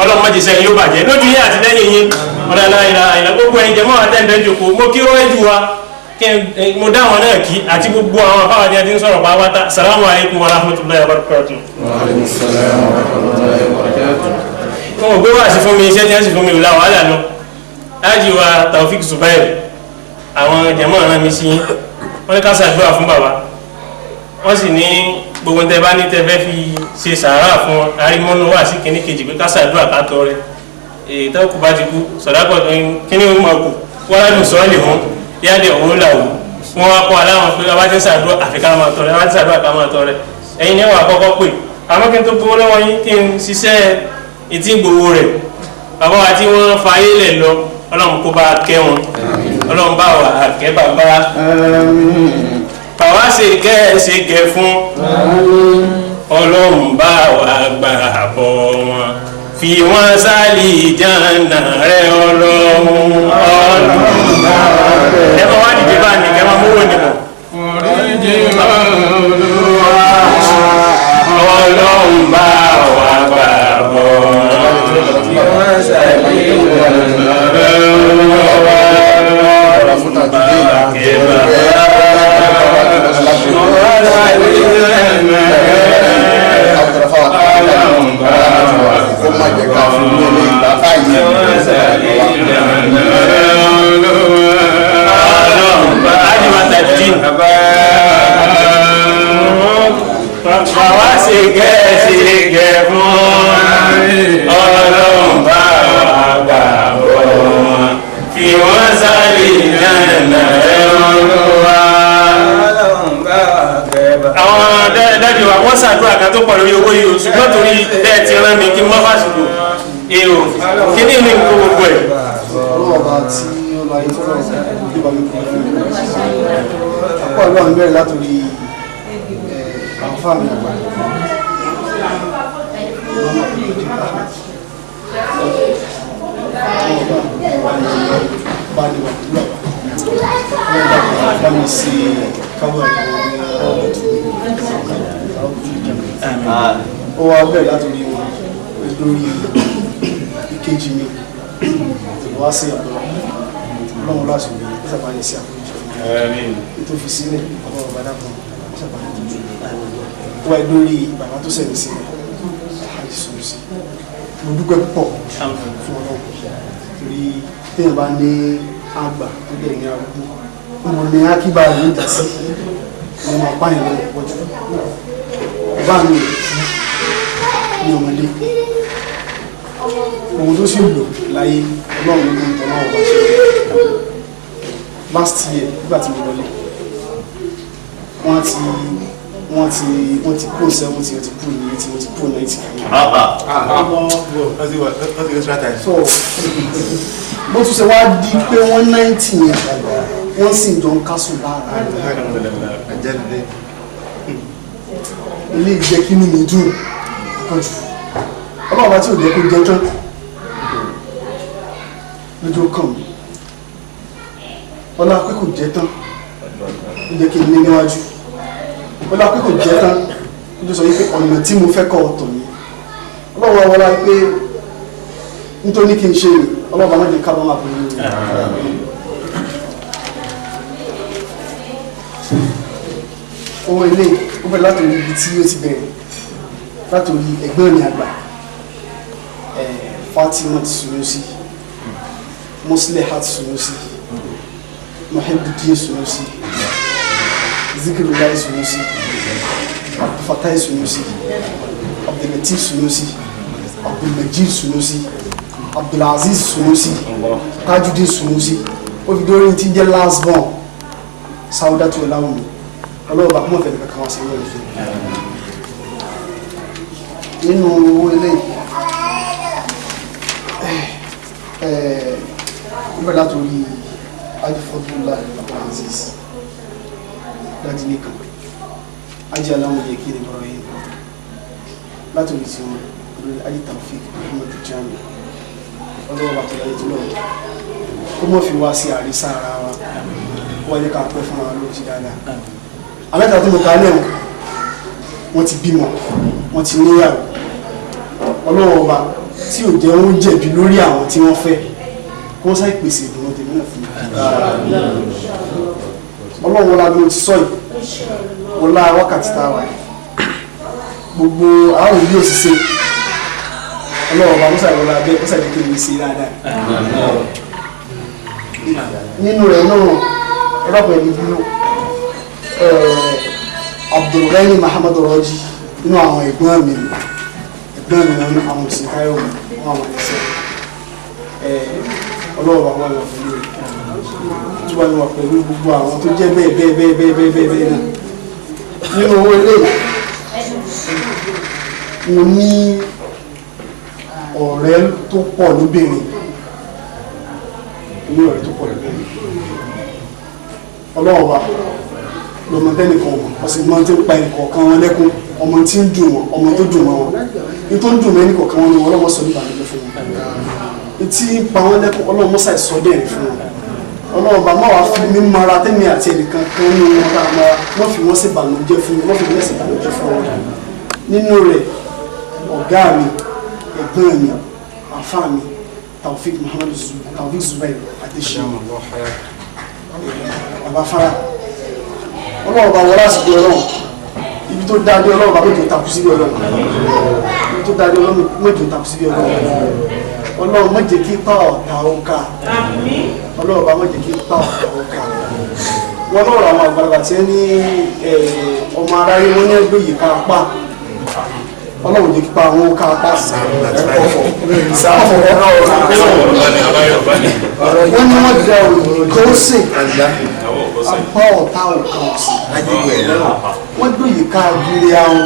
ọlọ́mọdé sẹ́yìn yóò bàjẹ́ lójú yín àti lẹ́yìn yín ọ̀dàlá ìlà gbogbo ẹ̀yin jẹ́mọ́ àtẹ̀ǹdẹ̀ jòkó mo kí wọ́n jù wa kí mo dá wọn náà kí àti gbogbo àwọn afáwà tí a ti ń sọ̀rọ̀ pàápàá salamu alaykum wa rahmatulahi wa barakatuh. wọn ò gbé wá sí fún mi iṣẹ́ tí wọ́n sì fún mi ìlà wàhálà lọ láti wa Taofik Zubair àwọn jẹ́mọ́ ọ̀ràn mi sí wọ́n ní ká ṣàdúrà fún bàbá wọ́n sì ní gbogbo tẹ bá ní tẹ fẹ́ fi ṣe sàárà fún arímọ́nù wà sí kíní kejì pé ká ṣàdúrà ká tọrẹ ìtọ́kù bá ti kú sọ̀dápọ̀ tó ń kíní ó máa kù wọ́n á lù sọ́ọ̀lì wọn yáde òun là wù wọ́n wá kọ́ aláwọn pé abá ti ṣàdúrà àfi ká máa tọrẹ abá ti ṣàdúrà ká máa tọrẹ ẹ̀yin ní wà kọ́kọ́ pè àmọ́ kí n tó gbowó lọ́wọ́ yín kí n ṣiṣẹ́ ìtì gbowó rẹ̀ bàbá wa tí wọ́n fa ayé lẹ̀ lọ ọlọ́run kó bá kẹ́ wọn ọlọ́run bá wà kẹ́ bàbá bàbá ṣe kẹ́ fún ọlọ́run bá wà gbà bọ̀ wọn fi wọ́n sálì jàǹdà rẹ̀ ọlọ́run bá wà gbà ẹ bá wà dìde bá ní kẹ́ máa mú wọn nìbọn. ọlọ́run bá wà gbà bọ̀ wọn fi wọ́n sálì jàǹdà rẹ̀ wọ́n ṣàdúrà kan tó pọ̀ lórí owó yìí o ṣùgbọ́n torí bẹ́ẹ̀ ti rán mi kí n má fàṣùkò èrò kí ní ní nǹkan gbogbo ẹ̀. ọlọ́ọ̀bá tí ó lọ ayé tó lọ sí ìbá mi kò ní ọ̀pọ̀ ìlú àwọn mẹ́rin látòrí àwọn fáàmì àgbà bá mi sí káwọ́ ó wá bẹ̀rẹ̀ látòrí wọn lórí ìkejì mi wá sí ọlọ́run láti rí ó sábà ní sí àpòjọ tó fi sílẹ̀ ọlọ́run bá dàpọ̀ ó sábà ní tuntun ó wá lórí bàbá tó sẹ̀lẹ̀ sílẹ̀ àìsàn sí mo dúpẹ́ púpọ̀ fún ọlọ́run torí téèyàn bá ní àgbà tó dẹ̀ ní arúgbó mo ní akíbá ìlú ìjà sí mo máa pààyàn lọ́wọ́ pọ̀jù bá mi ní ọmọdé ohun tó sì lò láyé ọlọ́run ní ìtọ́nà ọba ṣe last year nígbà tí mo wọlé wọ́n ti kó 70 wọ́n ti kó 80 wọ́n ti kó 90 so bó tún ṣe wá di pé wọ́n 90 yẹn wọ́n sì jọ ń kásù lára ilé ìjẹ́ kí inú mi dùn kọjú ọlọ́run bá tí ò jẹ́ kó jẹ́ tán lójú kàn mí ọlá pé kò jẹ́ tán ó jẹ́ kí n ní níwájú ọlá pé kò jẹ́ tán ó jẹ́ sọ wípé ọ̀nà tí mo fẹ́ kọ́ ọ̀tọ̀ ni ọlọ́run wa wọlá pé nítorí kí n ṣe ni ọlọ́run bá má jẹ́ kábọ̀ máa bọ̀ nínú ohun ilé ó bẹ̀rẹ̀ látòrí ibi tí ó ti bẹ̀rẹ̀ látòrí ẹ̀gbọ́n mi àgbà Fatima Sunusi Muslihat Sunusi Muhibbuddin Sunusi Zikrullah Sunusi Abdulfatah Sunusi Abdulatif Sunusi Abdulmajid Sunusi Abdulaziz Sunusi Tajuddin Sunusi ó fi dórí tí jẹ́ last born Saudatu Olawumi ọlọ́ọ̀bà kúmọ̀ fẹ́ kankan wá sí ilé ìfẹ́ nínú owó ilé ìgbẹ́ látòrí ajifọ́dúnlá Abdulaziz láti nìkan ajé aláwọ̀ yẹ kí ní bọ̀rọ̀ yìí látòrí tí wọ́n lórí ajé Taofik Muhammadu Jami ọlọ́ọ̀bà tó láyé tó lọ́wọ́ ó mọ̀ fi wá sí àrísá ara wa wọ́n yẹ ká pẹ́ fún wa lórí sí dáadáa àmẹ́ta tí mo ká lẹ́wọ̀n wọ́n ti bímọ wọ́n ti níyàwó ọlọ́wọ́ ọba tí ò jẹ́ wọ́n jẹ̀bi lórí àwọn tí wọ́n fẹ́ wọ́n sáì pèsè ìdùnnú tèmi náà fún mi ọlọ́wọ́ la bí mo ti sọ yìí wọ́n lá wákàtí tá a wà gbogbo àwọn òbí òṣìṣẹ́ ọlọ́wọ́ ọba mọ́sàlẹ̀ wọlé abẹ́ mọ́sàlẹ̀ kí mi ṣe dáadáa nínú rẹ̀ náà ọlọ́pàá ẹni bínú Abdulghani Muhammadu Raji inú àwọn ẹ̀gbọ́n mi náà àwọn òsìn káyọ̀ wọn àwọn ẹ̀sẹ̀ ọlọ́ọ̀bà wọn lọ fún mi tó bá ní wà pẹ̀lú gbogbo àwọn tó jẹ́ bẹ́ẹ̀ náà nínú owó ilé mo ní ọ̀rẹ́ tó pọ̀ lóbìnrin ọlọ́ọ̀bà lọmọ tẹnìkan wọn ọsẹ mọ tí ń pa ẹnìkọ̀ọ̀kan wọn lẹ́kún ọmọ tí ń dùn wọn ọmọ tó dùn wọn ní tó ń dùn mẹ́ni kọ̀ọ̀kan wọn ni wọn ọlọ́mọ sọ nípa nílẹ̀ fún wọn ní tí ń pa wọn lẹ́kún ọlọ́mọ sàì sọ dẹ́rẹ̀ fún wọn ọlọ́ọ̀bà má wàá fi mí mara tẹ́mi àti ẹnìkan kan ní wọn ká mara wọ́n fi wọ́n sì bànújẹ́ fún wọn wọ́n fi wọ́n sì bànújẹ́ fún wọn nínú rẹ̀ ọ̀gá mi ẹ̀gbọ́n mi àfá mi Taofik Muhammadu Taofik Zubair Adesina àbáfárá ọlọ́run bá wọlé àsìkò ọlọ́run ibi tó dáadé ọlọ́run bá méjì takú síbí ọlọ́run ibi tó dáadé ọlọ́run méjì takú síbí ọlọ́run má jẹ́ kí pa ọ̀tá ọ̀ka ọlọ́run bá má jẹ́ kí pa ọ̀tá ọ̀ka wọn lọ́rọ̀ àwọn àgbàlagbà tí ẹ ní ọmọ aráyé wọn ní ẹgbẹ́ yìí ká pa ọlọ́run jẹ́ kí pa àwọn ọ̀ka pa wọ́n ní wọ́n dá òyìnbó tó sè apá ọ̀tá ọ̀kan ọ̀sìn wọ́n dóyè ká gírí àwọn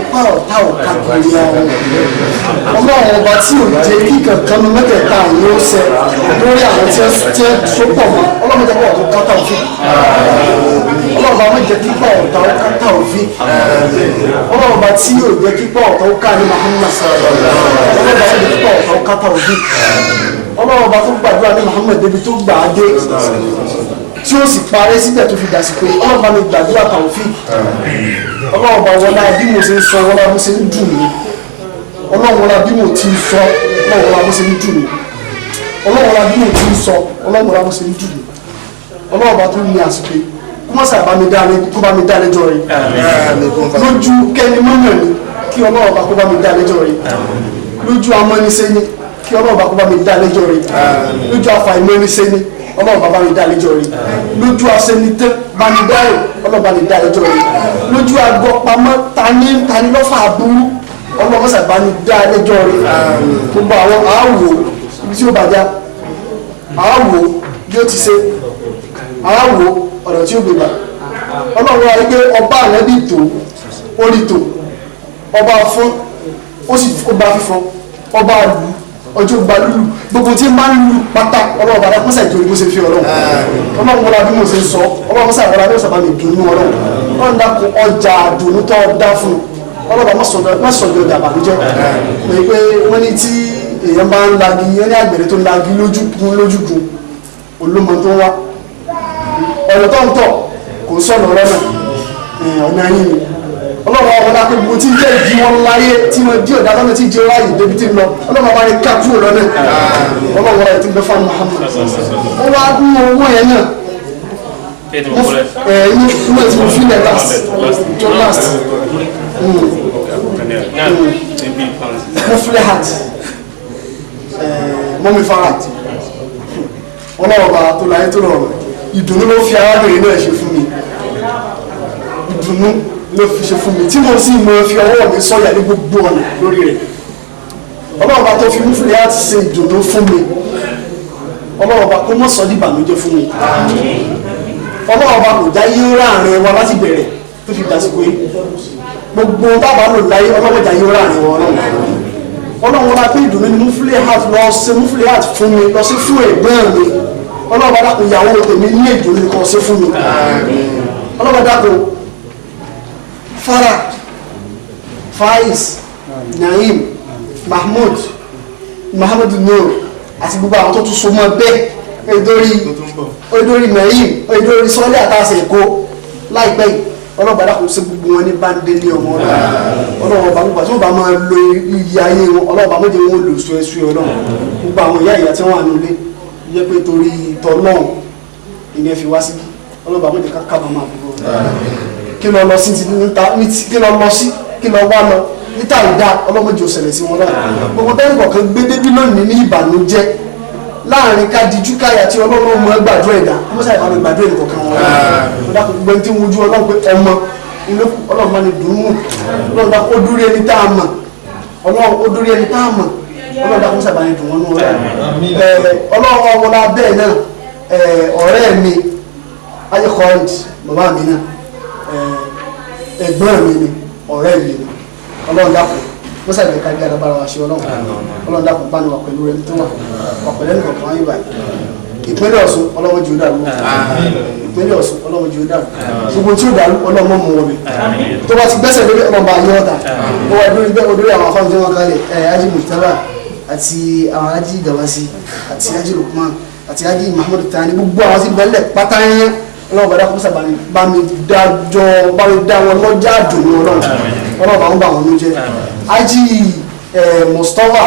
ipá ọ̀tá ọ̀ka gírí àwọn ọlọ́run ọba tí ò jẹ́ kí kankan ní mẹ́tẹ̀ẹ̀ta àwọn ó ṣẹ lórí àwọn tí ẹ tó pọ̀ mọ́ ọlọ́run jẹ́ pọ̀ tó kátà òfin ọlọ́run ọba jẹ́ kí pọ̀ ọ̀tá ó kátà òfin ọlọ́run ọba tí ò jẹ́ kí pọ̀ ọ̀tá ó ká ní Muhammad ọlọ́run ọba jẹ́ kí pọ̀ ọ̀tá ó kátà òfin ọlọ́run ọba tó gbàdúrà ní Muhammad débi tó gbà á dé tí ó sì parẹ́ síbẹ̀ tó fi dà sí pé ọlọ́ba mi gbàdúrà Taofik ọlọ́ba wọlá bí mo ṣe ń sọ wọlá bó ṣe ń dùn mí ọlọ́wọlá bí mo ti ń sọ ọlọ́wọlá bó ṣe ń dùn mí ọlọ́wọlá bí mo ti ń sọ ọlọ́wọlá bó ṣe ń dùn mí ọlọ́ba tó ní àsìkò kó má sàbá mi dá lẹ́jọ́ rẹ̀ lójú kẹ́ni mọ́nà ni kí ọlọ́ba kó bá mi dá lẹ́jọ́ rẹ̀ lójú amọ́nisẹ́ni kí ọlọ́ba kó bá mi dá lẹ́jọ́ rẹ̀ lójú afàìmọ́nisẹ́ni ọlọ́run bàbá mi dá lẹ́jọ́ rí lójú asẹ́nitẹ́ bá mi dá rẹ̀ ọlọ́run bá mi dá lẹ́jọ́ rí lójú agbọ́pamọ́ tani lọ́fà aburú ọlọ́run sà bá mi dá lẹ́jọ́ rí gbogbo àwọn àáwò ibi tí ó bàjá àáwò bí ó ti ṣe àáwò ọ̀rọ̀ tí ó gbégbà ọlọ́run wá rí pé ọba àlẹ́bí tó orí tó ọba fún ó sì bá fífọn ọba àlù ọjọ́ gba lulu gbogbo tí máa ń lu pátá ọlọ́run bàdá kọ́sà ìtòrí bó ṣe fi ọlọ́run ọlọ́run wọlá bí mo ṣe sọ ọlọ́run kọ́sà ìwọlá bí ó sábà lè dùnú ọlọ́run dákun ọjà àdùnnú tó dá fún ọlọ́ba mọ́sọ̀dọ̀ ọjà àbànújẹ́ pé wọ́n ní tí èèyàn bá ń lagi yẹn ní àgbèrè tó ń lagi lójúgun olómọ tó ń wá ọ̀rọ̀ tó ń tọ̀ kò sọ̀nà ọ̀rọ̀ náà ọ̀nà yín ni ọlọ́wọ́ ọ̀rọ̀ náà pé gbogbo tí jẹ́ ìdí wọn láyé tí wọ́n dí ọ̀dà lọ́nà tí jẹ́ ráyè débi tí ń lọ ọlọ́wọ́ bá rí káàkiri lọ́nà ọlọ́wọ́ rẹ̀ ti gbé fún Muhammad ó wá gún owó yẹn náà mo ti mo feel like last mo feel heart mo mi fa heart ọlọ́wọ́ bá tó láyé tó rọrùn ìdùnnú ló fi arábìnrin náà ṣe fún mi ìdùnnú ló fi ṣe fún mi tí mo sì mọ fi ọwọ́ mi sọ́yà ní gbogbo ọ̀nà lórí rẹ̀ ọlọ́wọ́ bá tó fi mú fún mi láti ṣe ìdùnnú fún mi ọlọ́wọ́ bá kó mọ́ sọ ní ìbànújẹ́ fún mi ọlọ́wọ́ bá kò já yí láàrin wa láti bẹ̀rẹ̀ tó fi dàsìkò yìí gbogbo bàbá lò láyé ọlọ́wọ́ já yí láàrin wa ọlọ́wọ́ bá pé ìdùnnú ni múfúlẹ̀ heart lọ ṣe múfúlẹ̀ heart fún mi lọ sí fún ẹ̀gbọ́n mi ọlọ́wọ́ bá dàpọ̀ ìyàwó tèmi ní ìdùnnú ni kò ṣe fún mi ọlọ́wọ́ dàpọ̀ Farah Faiz Naim Mahmoud Muhammad Nur àti gbogbo àwọn tó tún so mọ́ bẹ́ẹ̀ edori Naim edori sọ́lé àtàṣe èkó láìpẹ́ yìí ọlọ́gbàdá kò sí gbogbo wọn ní báńdé ní ọmọ ọlọ́wọ́ bá gbogbo àti wọ́n bá máa lo iye ayé wọn ọlọ́wọ́ méje wọn lò sùẹ́sùẹ́ ọlọ́run gbogbo àwọn ìyá tí wọ́n wà nílé yẹ pé torí tọ́lọ́run ìyẹn fi wá sí ọlọ́wọ́ méje kábà máa bọ̀ kí lọ lọ sí kí lọ lọ sí kí lọ wá lọ níta ìdá ọlọ́mọdé ò ṣẹlẹ̀ sí wọn náà gbogbo tẹ́lẹ̀ kọ̀ọ̀kan gbé débí lónìí ní ìbànújẹ́ láàrin ká dijú káyà tí ọlọ́run mọ gbàdúrà ẹ̀dá ọmọ sáyà bá mi gbàdúrà ẹ̀dá kọ̀ọ̀kan wọn ọ̀dà kò gbẹ́ tí ń wojú ọlọ́run pé ọmọ ilé ọlọ́run bá ní dùn ún ọlọ́run dá kó dúró ẹni tá a mọ̀ ọlọ́run ó dúró ẹni tá a mọ̀ ọlọ́run dá kó sábà ní dùn wọn nù ọlọ́run ọmọlá bẹ́ẹ̀ náà ọ̀rẹ́ mi ayé kọ́ọ̀d bàbá mi náà ẹ̀gbọ́n mi ni ọ̀rẹ́ mi ni ọlọ́run dákun wọ́n sàgbé ká gbé adábára wa ṣe ọlọ́run dákun bá ní wà pẹ̀lú rẹ̀ tó wà pẹ̀lú ẹnì kọ̀ọ̀kan wáyé báyìí ìpínlẹ̀ Ọ̀ṣun ọlọ́run jù ú dàrú ìpínlẹ̀ Ọ̀ṣun ọlọ́run jù ú dàrú gbogbo tí ó dàrú ọlọ́run mọ́ wọn mi tó bá ti gbẹ́sẹ̀ lórí ọlọ́run bá yọ ọ́ta ó wà lórí àwọn afáwọn tí wọ́n kálẹ̀ Haji Mujtaba àti àwọn Haji Gawasi àti Haji Lukman àti Haji Muhammadu Tani gbogbo àwọn tí bẹ́ẹ̀ pátá yẹn ọlọ́run bá dákun sábà bá mi dá wọn lọ́jà àdùnnú ọlọ́run bá ń bá wọn ló jẹ́ Haji Mustapha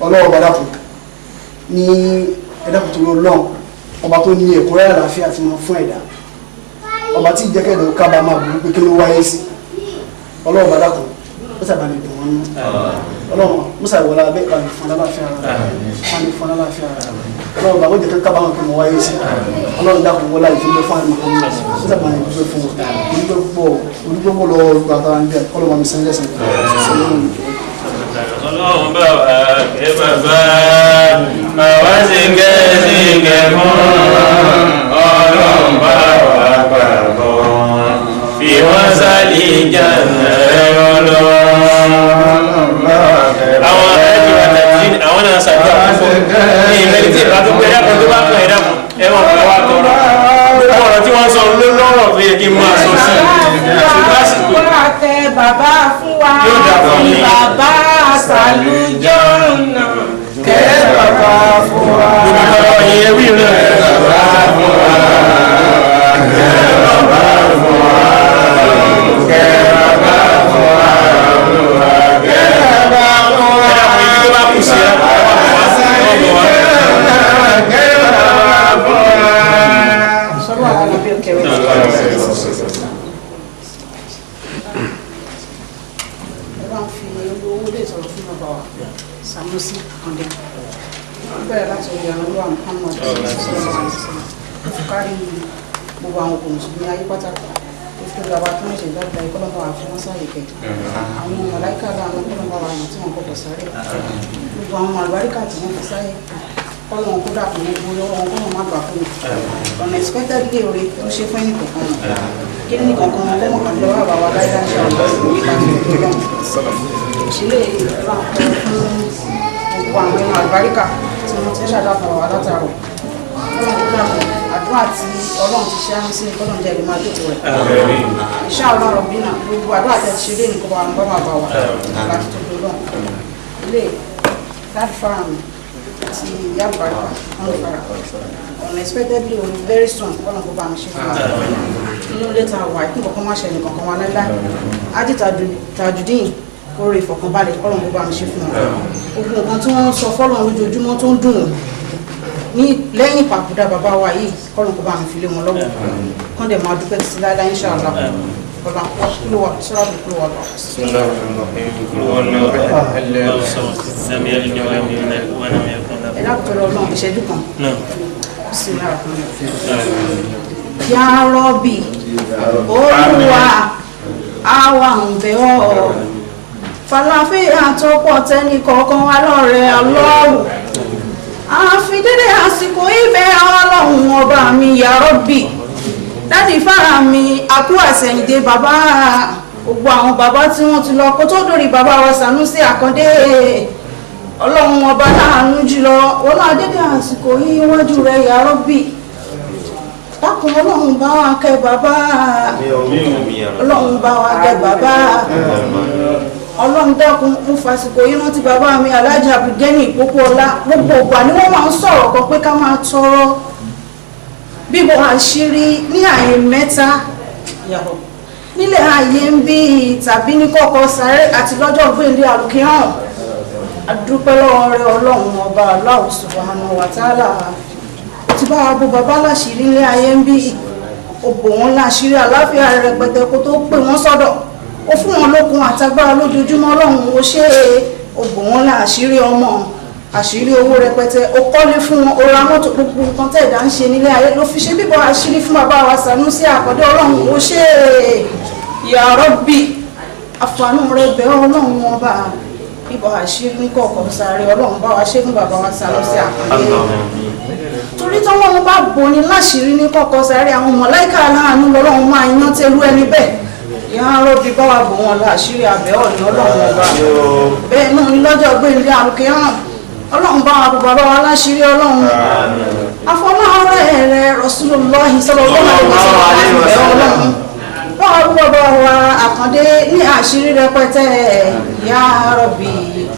ọlọ́run bá dákun ní ẹ̀dàkùn tó lọ́n ọba tó ní ẹ̀kúnrẹ́ àlàáfíà tí wọ́n fún ẹ̀dá ọba tí ìjẹ́kẹ̀dọ̀ kábà máa burú pé kí ló wáyé sí ọlọ́run bá dákun ó sábà lè dùn wọn nú ọlọ́run musa ìwọlá abẹ́ ìpàdé fún aláàfíà ọlọ́run bá wọ́n jẹ́ kábà wọn kí wọ́n wáyé sí ọlọ́run dákun wọlá ìfúnbẹ́ fún àmì kan ó sábà lè dùn fún olùgbogbo lọ gbàtà ń bẹ ọlọ́run mi sẹ́ńdẹ̀ ọlọ́run bá wà kẹ́ bàbá àwa sì ń gẹ́ sí kẹ́kọ́ ọlọ́run bá wà pàbọ̀ fi wọ́n sálì jàǹdà ọlọ́run. àwọn ẹ̀jẹ̀ àtàkì àwọn náà ṣàdúrà púpọ̀ ní ìmẹ́lì tí ìbá tó gbé ẹ̀dá kan tó bá kan ẹ̀dá kan ẹ̀wọ̀n kan wá tọrọ gbogbo ọ̀rọ̀ tí wọ́n sọ lọ́rọ̀ tó yẹ kí n máa sọ sí ṣùgbọ́n àsìkò bàbá fún wa ní bàbá àṣàlùjọ́ náà kẹ́ bàbá fún wa. gbogbo ọ̀rọ̀ yẹn wí rẹ̀ bàbá fún wa kẹ́ bàbá fún wa kẹ́ bàbá fún wa kẹ́ bàbá fún wa. ẹ̀dá kan ibi tó bá kù sí ẹ̀ Sanusi Akande bẹ̀rẹ̀ láti ọ̀dọ̀ àwọn olúwa Muhammad kárí gbogbo àwọn òkùnrin ṣùgbọ́n ayé pátákó tó fi gbogbo àwọn akẹ́wọ̀n ṣe dáadáa ìkọlọ́mọ wà fún mọ́sáàlì kẹ àwọn màláíkà láwọn ìkọlọ́mọ wà yàn tí wọ́n gbọ́dọ̀ sáré gbogbo àwọn màlúbáríkà tí wọ́n fi sáyé kọ́lọ́n kó dàpọ̀ ní gbogbo wọn kọ́lọ́n má bà fún mi ọ̀nà expected day orí tó ṣe fún ẹnì kọ̀ọ̀kan kí ní kọ̀ọ̀kan wọn kọ́mọ̀ kan lọ́wọ́ àbáwá láyé ṣe àwọn ìṣẹ̀lẹ̀ ìrọ̀lẹ́ gbogbo àwọn ẹnu àlùbáríkà tí wọ́n ti ń ṣàdáfọ̀ wà látàrọ̀ ọlọ́run kó dàpọ̀ àdúrà tí ọlọ́run ti ṣe àmì sí ní kọ́lọ́n jẹ́ ìlú máa dòkò rẹ̀ iṣẹ́ ọlọ́run bí náà gbogbo àdúrà tẹ̀ ṣe lé nìkan bá wọn bá wà láti tó gbogbo náà ilé láti fara mi àti ìyá àbúrò wọn fara unexpectedly on very soon kọ́lọ́n kó bá mi ṣe fún mi inú ilé ta wà ìpín kankan má ṣe nìkan kan wà láíláí ájì Tajudeen orí ìfọ̀kànbalẹ̀ kọ́lọ́n kó bá mi ṣe fún mi ogun nǹkan tí wọ́n ń sọ fọ́lọ́run lójoojúmọ́ tó ń dùn ní lẹ́yìn ìpapòdà bàbá wa yìí kọ́lọ́n kó bá mi fi lé wọn lọ́wọ́ kán dẹ̀ máa dúpẹ́ sí láíláí insha Allah kọ́lá kúlò wà sọ́ra bí kúlò wà lọ. ẹ dákòtò Ọlọ́run ìṣẹ́jú kan sí lára fún mi. Ya Rabbi Olúwa àwa ń bẹ̀ ọ́ fàlàfíà tó pọ̀ tẹ́ni kọ̀ọ̀kan wa lọ́rẹ̀ Ọlọ́run àfi dédé àsìkò ibẹ̀ Ọlọ́run ọba mi Ya Rabbi dáàdì fara mi àkú àsẹ̀yìndé bàbá gbogbo àwọn bàbá tí wọ́n ti lọ kó tó dórí bàbá wa Sànúsì Àkàndé Ọlọ́run ọba láàánú jùlọ wọ́n náà dédé àsìkò yìí wájú rẹ̀ Ya Rabbi dákun Ọlọ́run bá wa kẹ́ bàbá Ọlọ́run bá wa kẹ́ bàbá Ọlọ́run dákun mú fàsìkò yìí rántí bàbá mi Alhaji Abdulgani Pópóọlá gbogbo ìgbà ni wọ́n máa ń sọ̀rọ̀ kan pé ká máa tọrọ bíbo àṣírí ní ààyè mẹ́ta yàrá nílẹ̀ ààyè ń bí tàbí ní kọ́kọ́ sáré àti lọ́jọ́ gbélé àlùkìyàn adúpẹ́ lọ́wọ́ rẹ̀ Ọlọ́run ọba Allah subhanahu wa ta'ala ti bá wa bó bàbá láṣìírí ní ayé ń bí òbò wọn láṣìírí àláfíà rẹpẹtẹ kó tó pè wọ́n sọ́dọ̀ ó fún wọn lókun àtagbára lójoojúmọ́ Ọlọ́run ó ṣe òbò wọn láṣìírí ọmọ àṣírí owó rẹpẹtẹ ó kọ́lé fún wọn ó ra mọ́tò gbogbo nǹkan tẹ̀dá ń ṣe nílé ayé ló fi ṣe bíbọ̀ àṣírí fún bàbá wa Sànúsì Àkàndé Ọlọ́run ó ṣe Ya Rabbi àfààní rẹ bẹ̀ Ọlọ́run ọba bíbọ̀ àṣírí ní kọ̀ọ̀kan sáré Ọlọ́run bá wa ṣe fún bàbá wa Sànúsì Àkàndé torí tí wọ́n bá boni láṣìírí ní kọ̀ọ̀kan sáré àwọn mọ̀láìkà láàánú lọ́lọ́run máa yan tẹ́lú ẹni bẹ́ẹ̀ Ya Rabbi bá wa bò wọn láṣìírí àbẹ̀ ọ̀nà Ọlọ́run ọba bẹ́ẹ̀ náà ní lọ́jọ́ gbélé àlùkìyámà Ọlọ́run bá wa bàbá wa láṣìírí Ọlọ́run afọláhọ́rẹ́ rẹ̀ Rasulullah sallallahu alaihi wasallam Ọlọ́run bá wa bàbá wa Àkàndé ní àṣírí rẹpẹtẹ Ya Rabbi.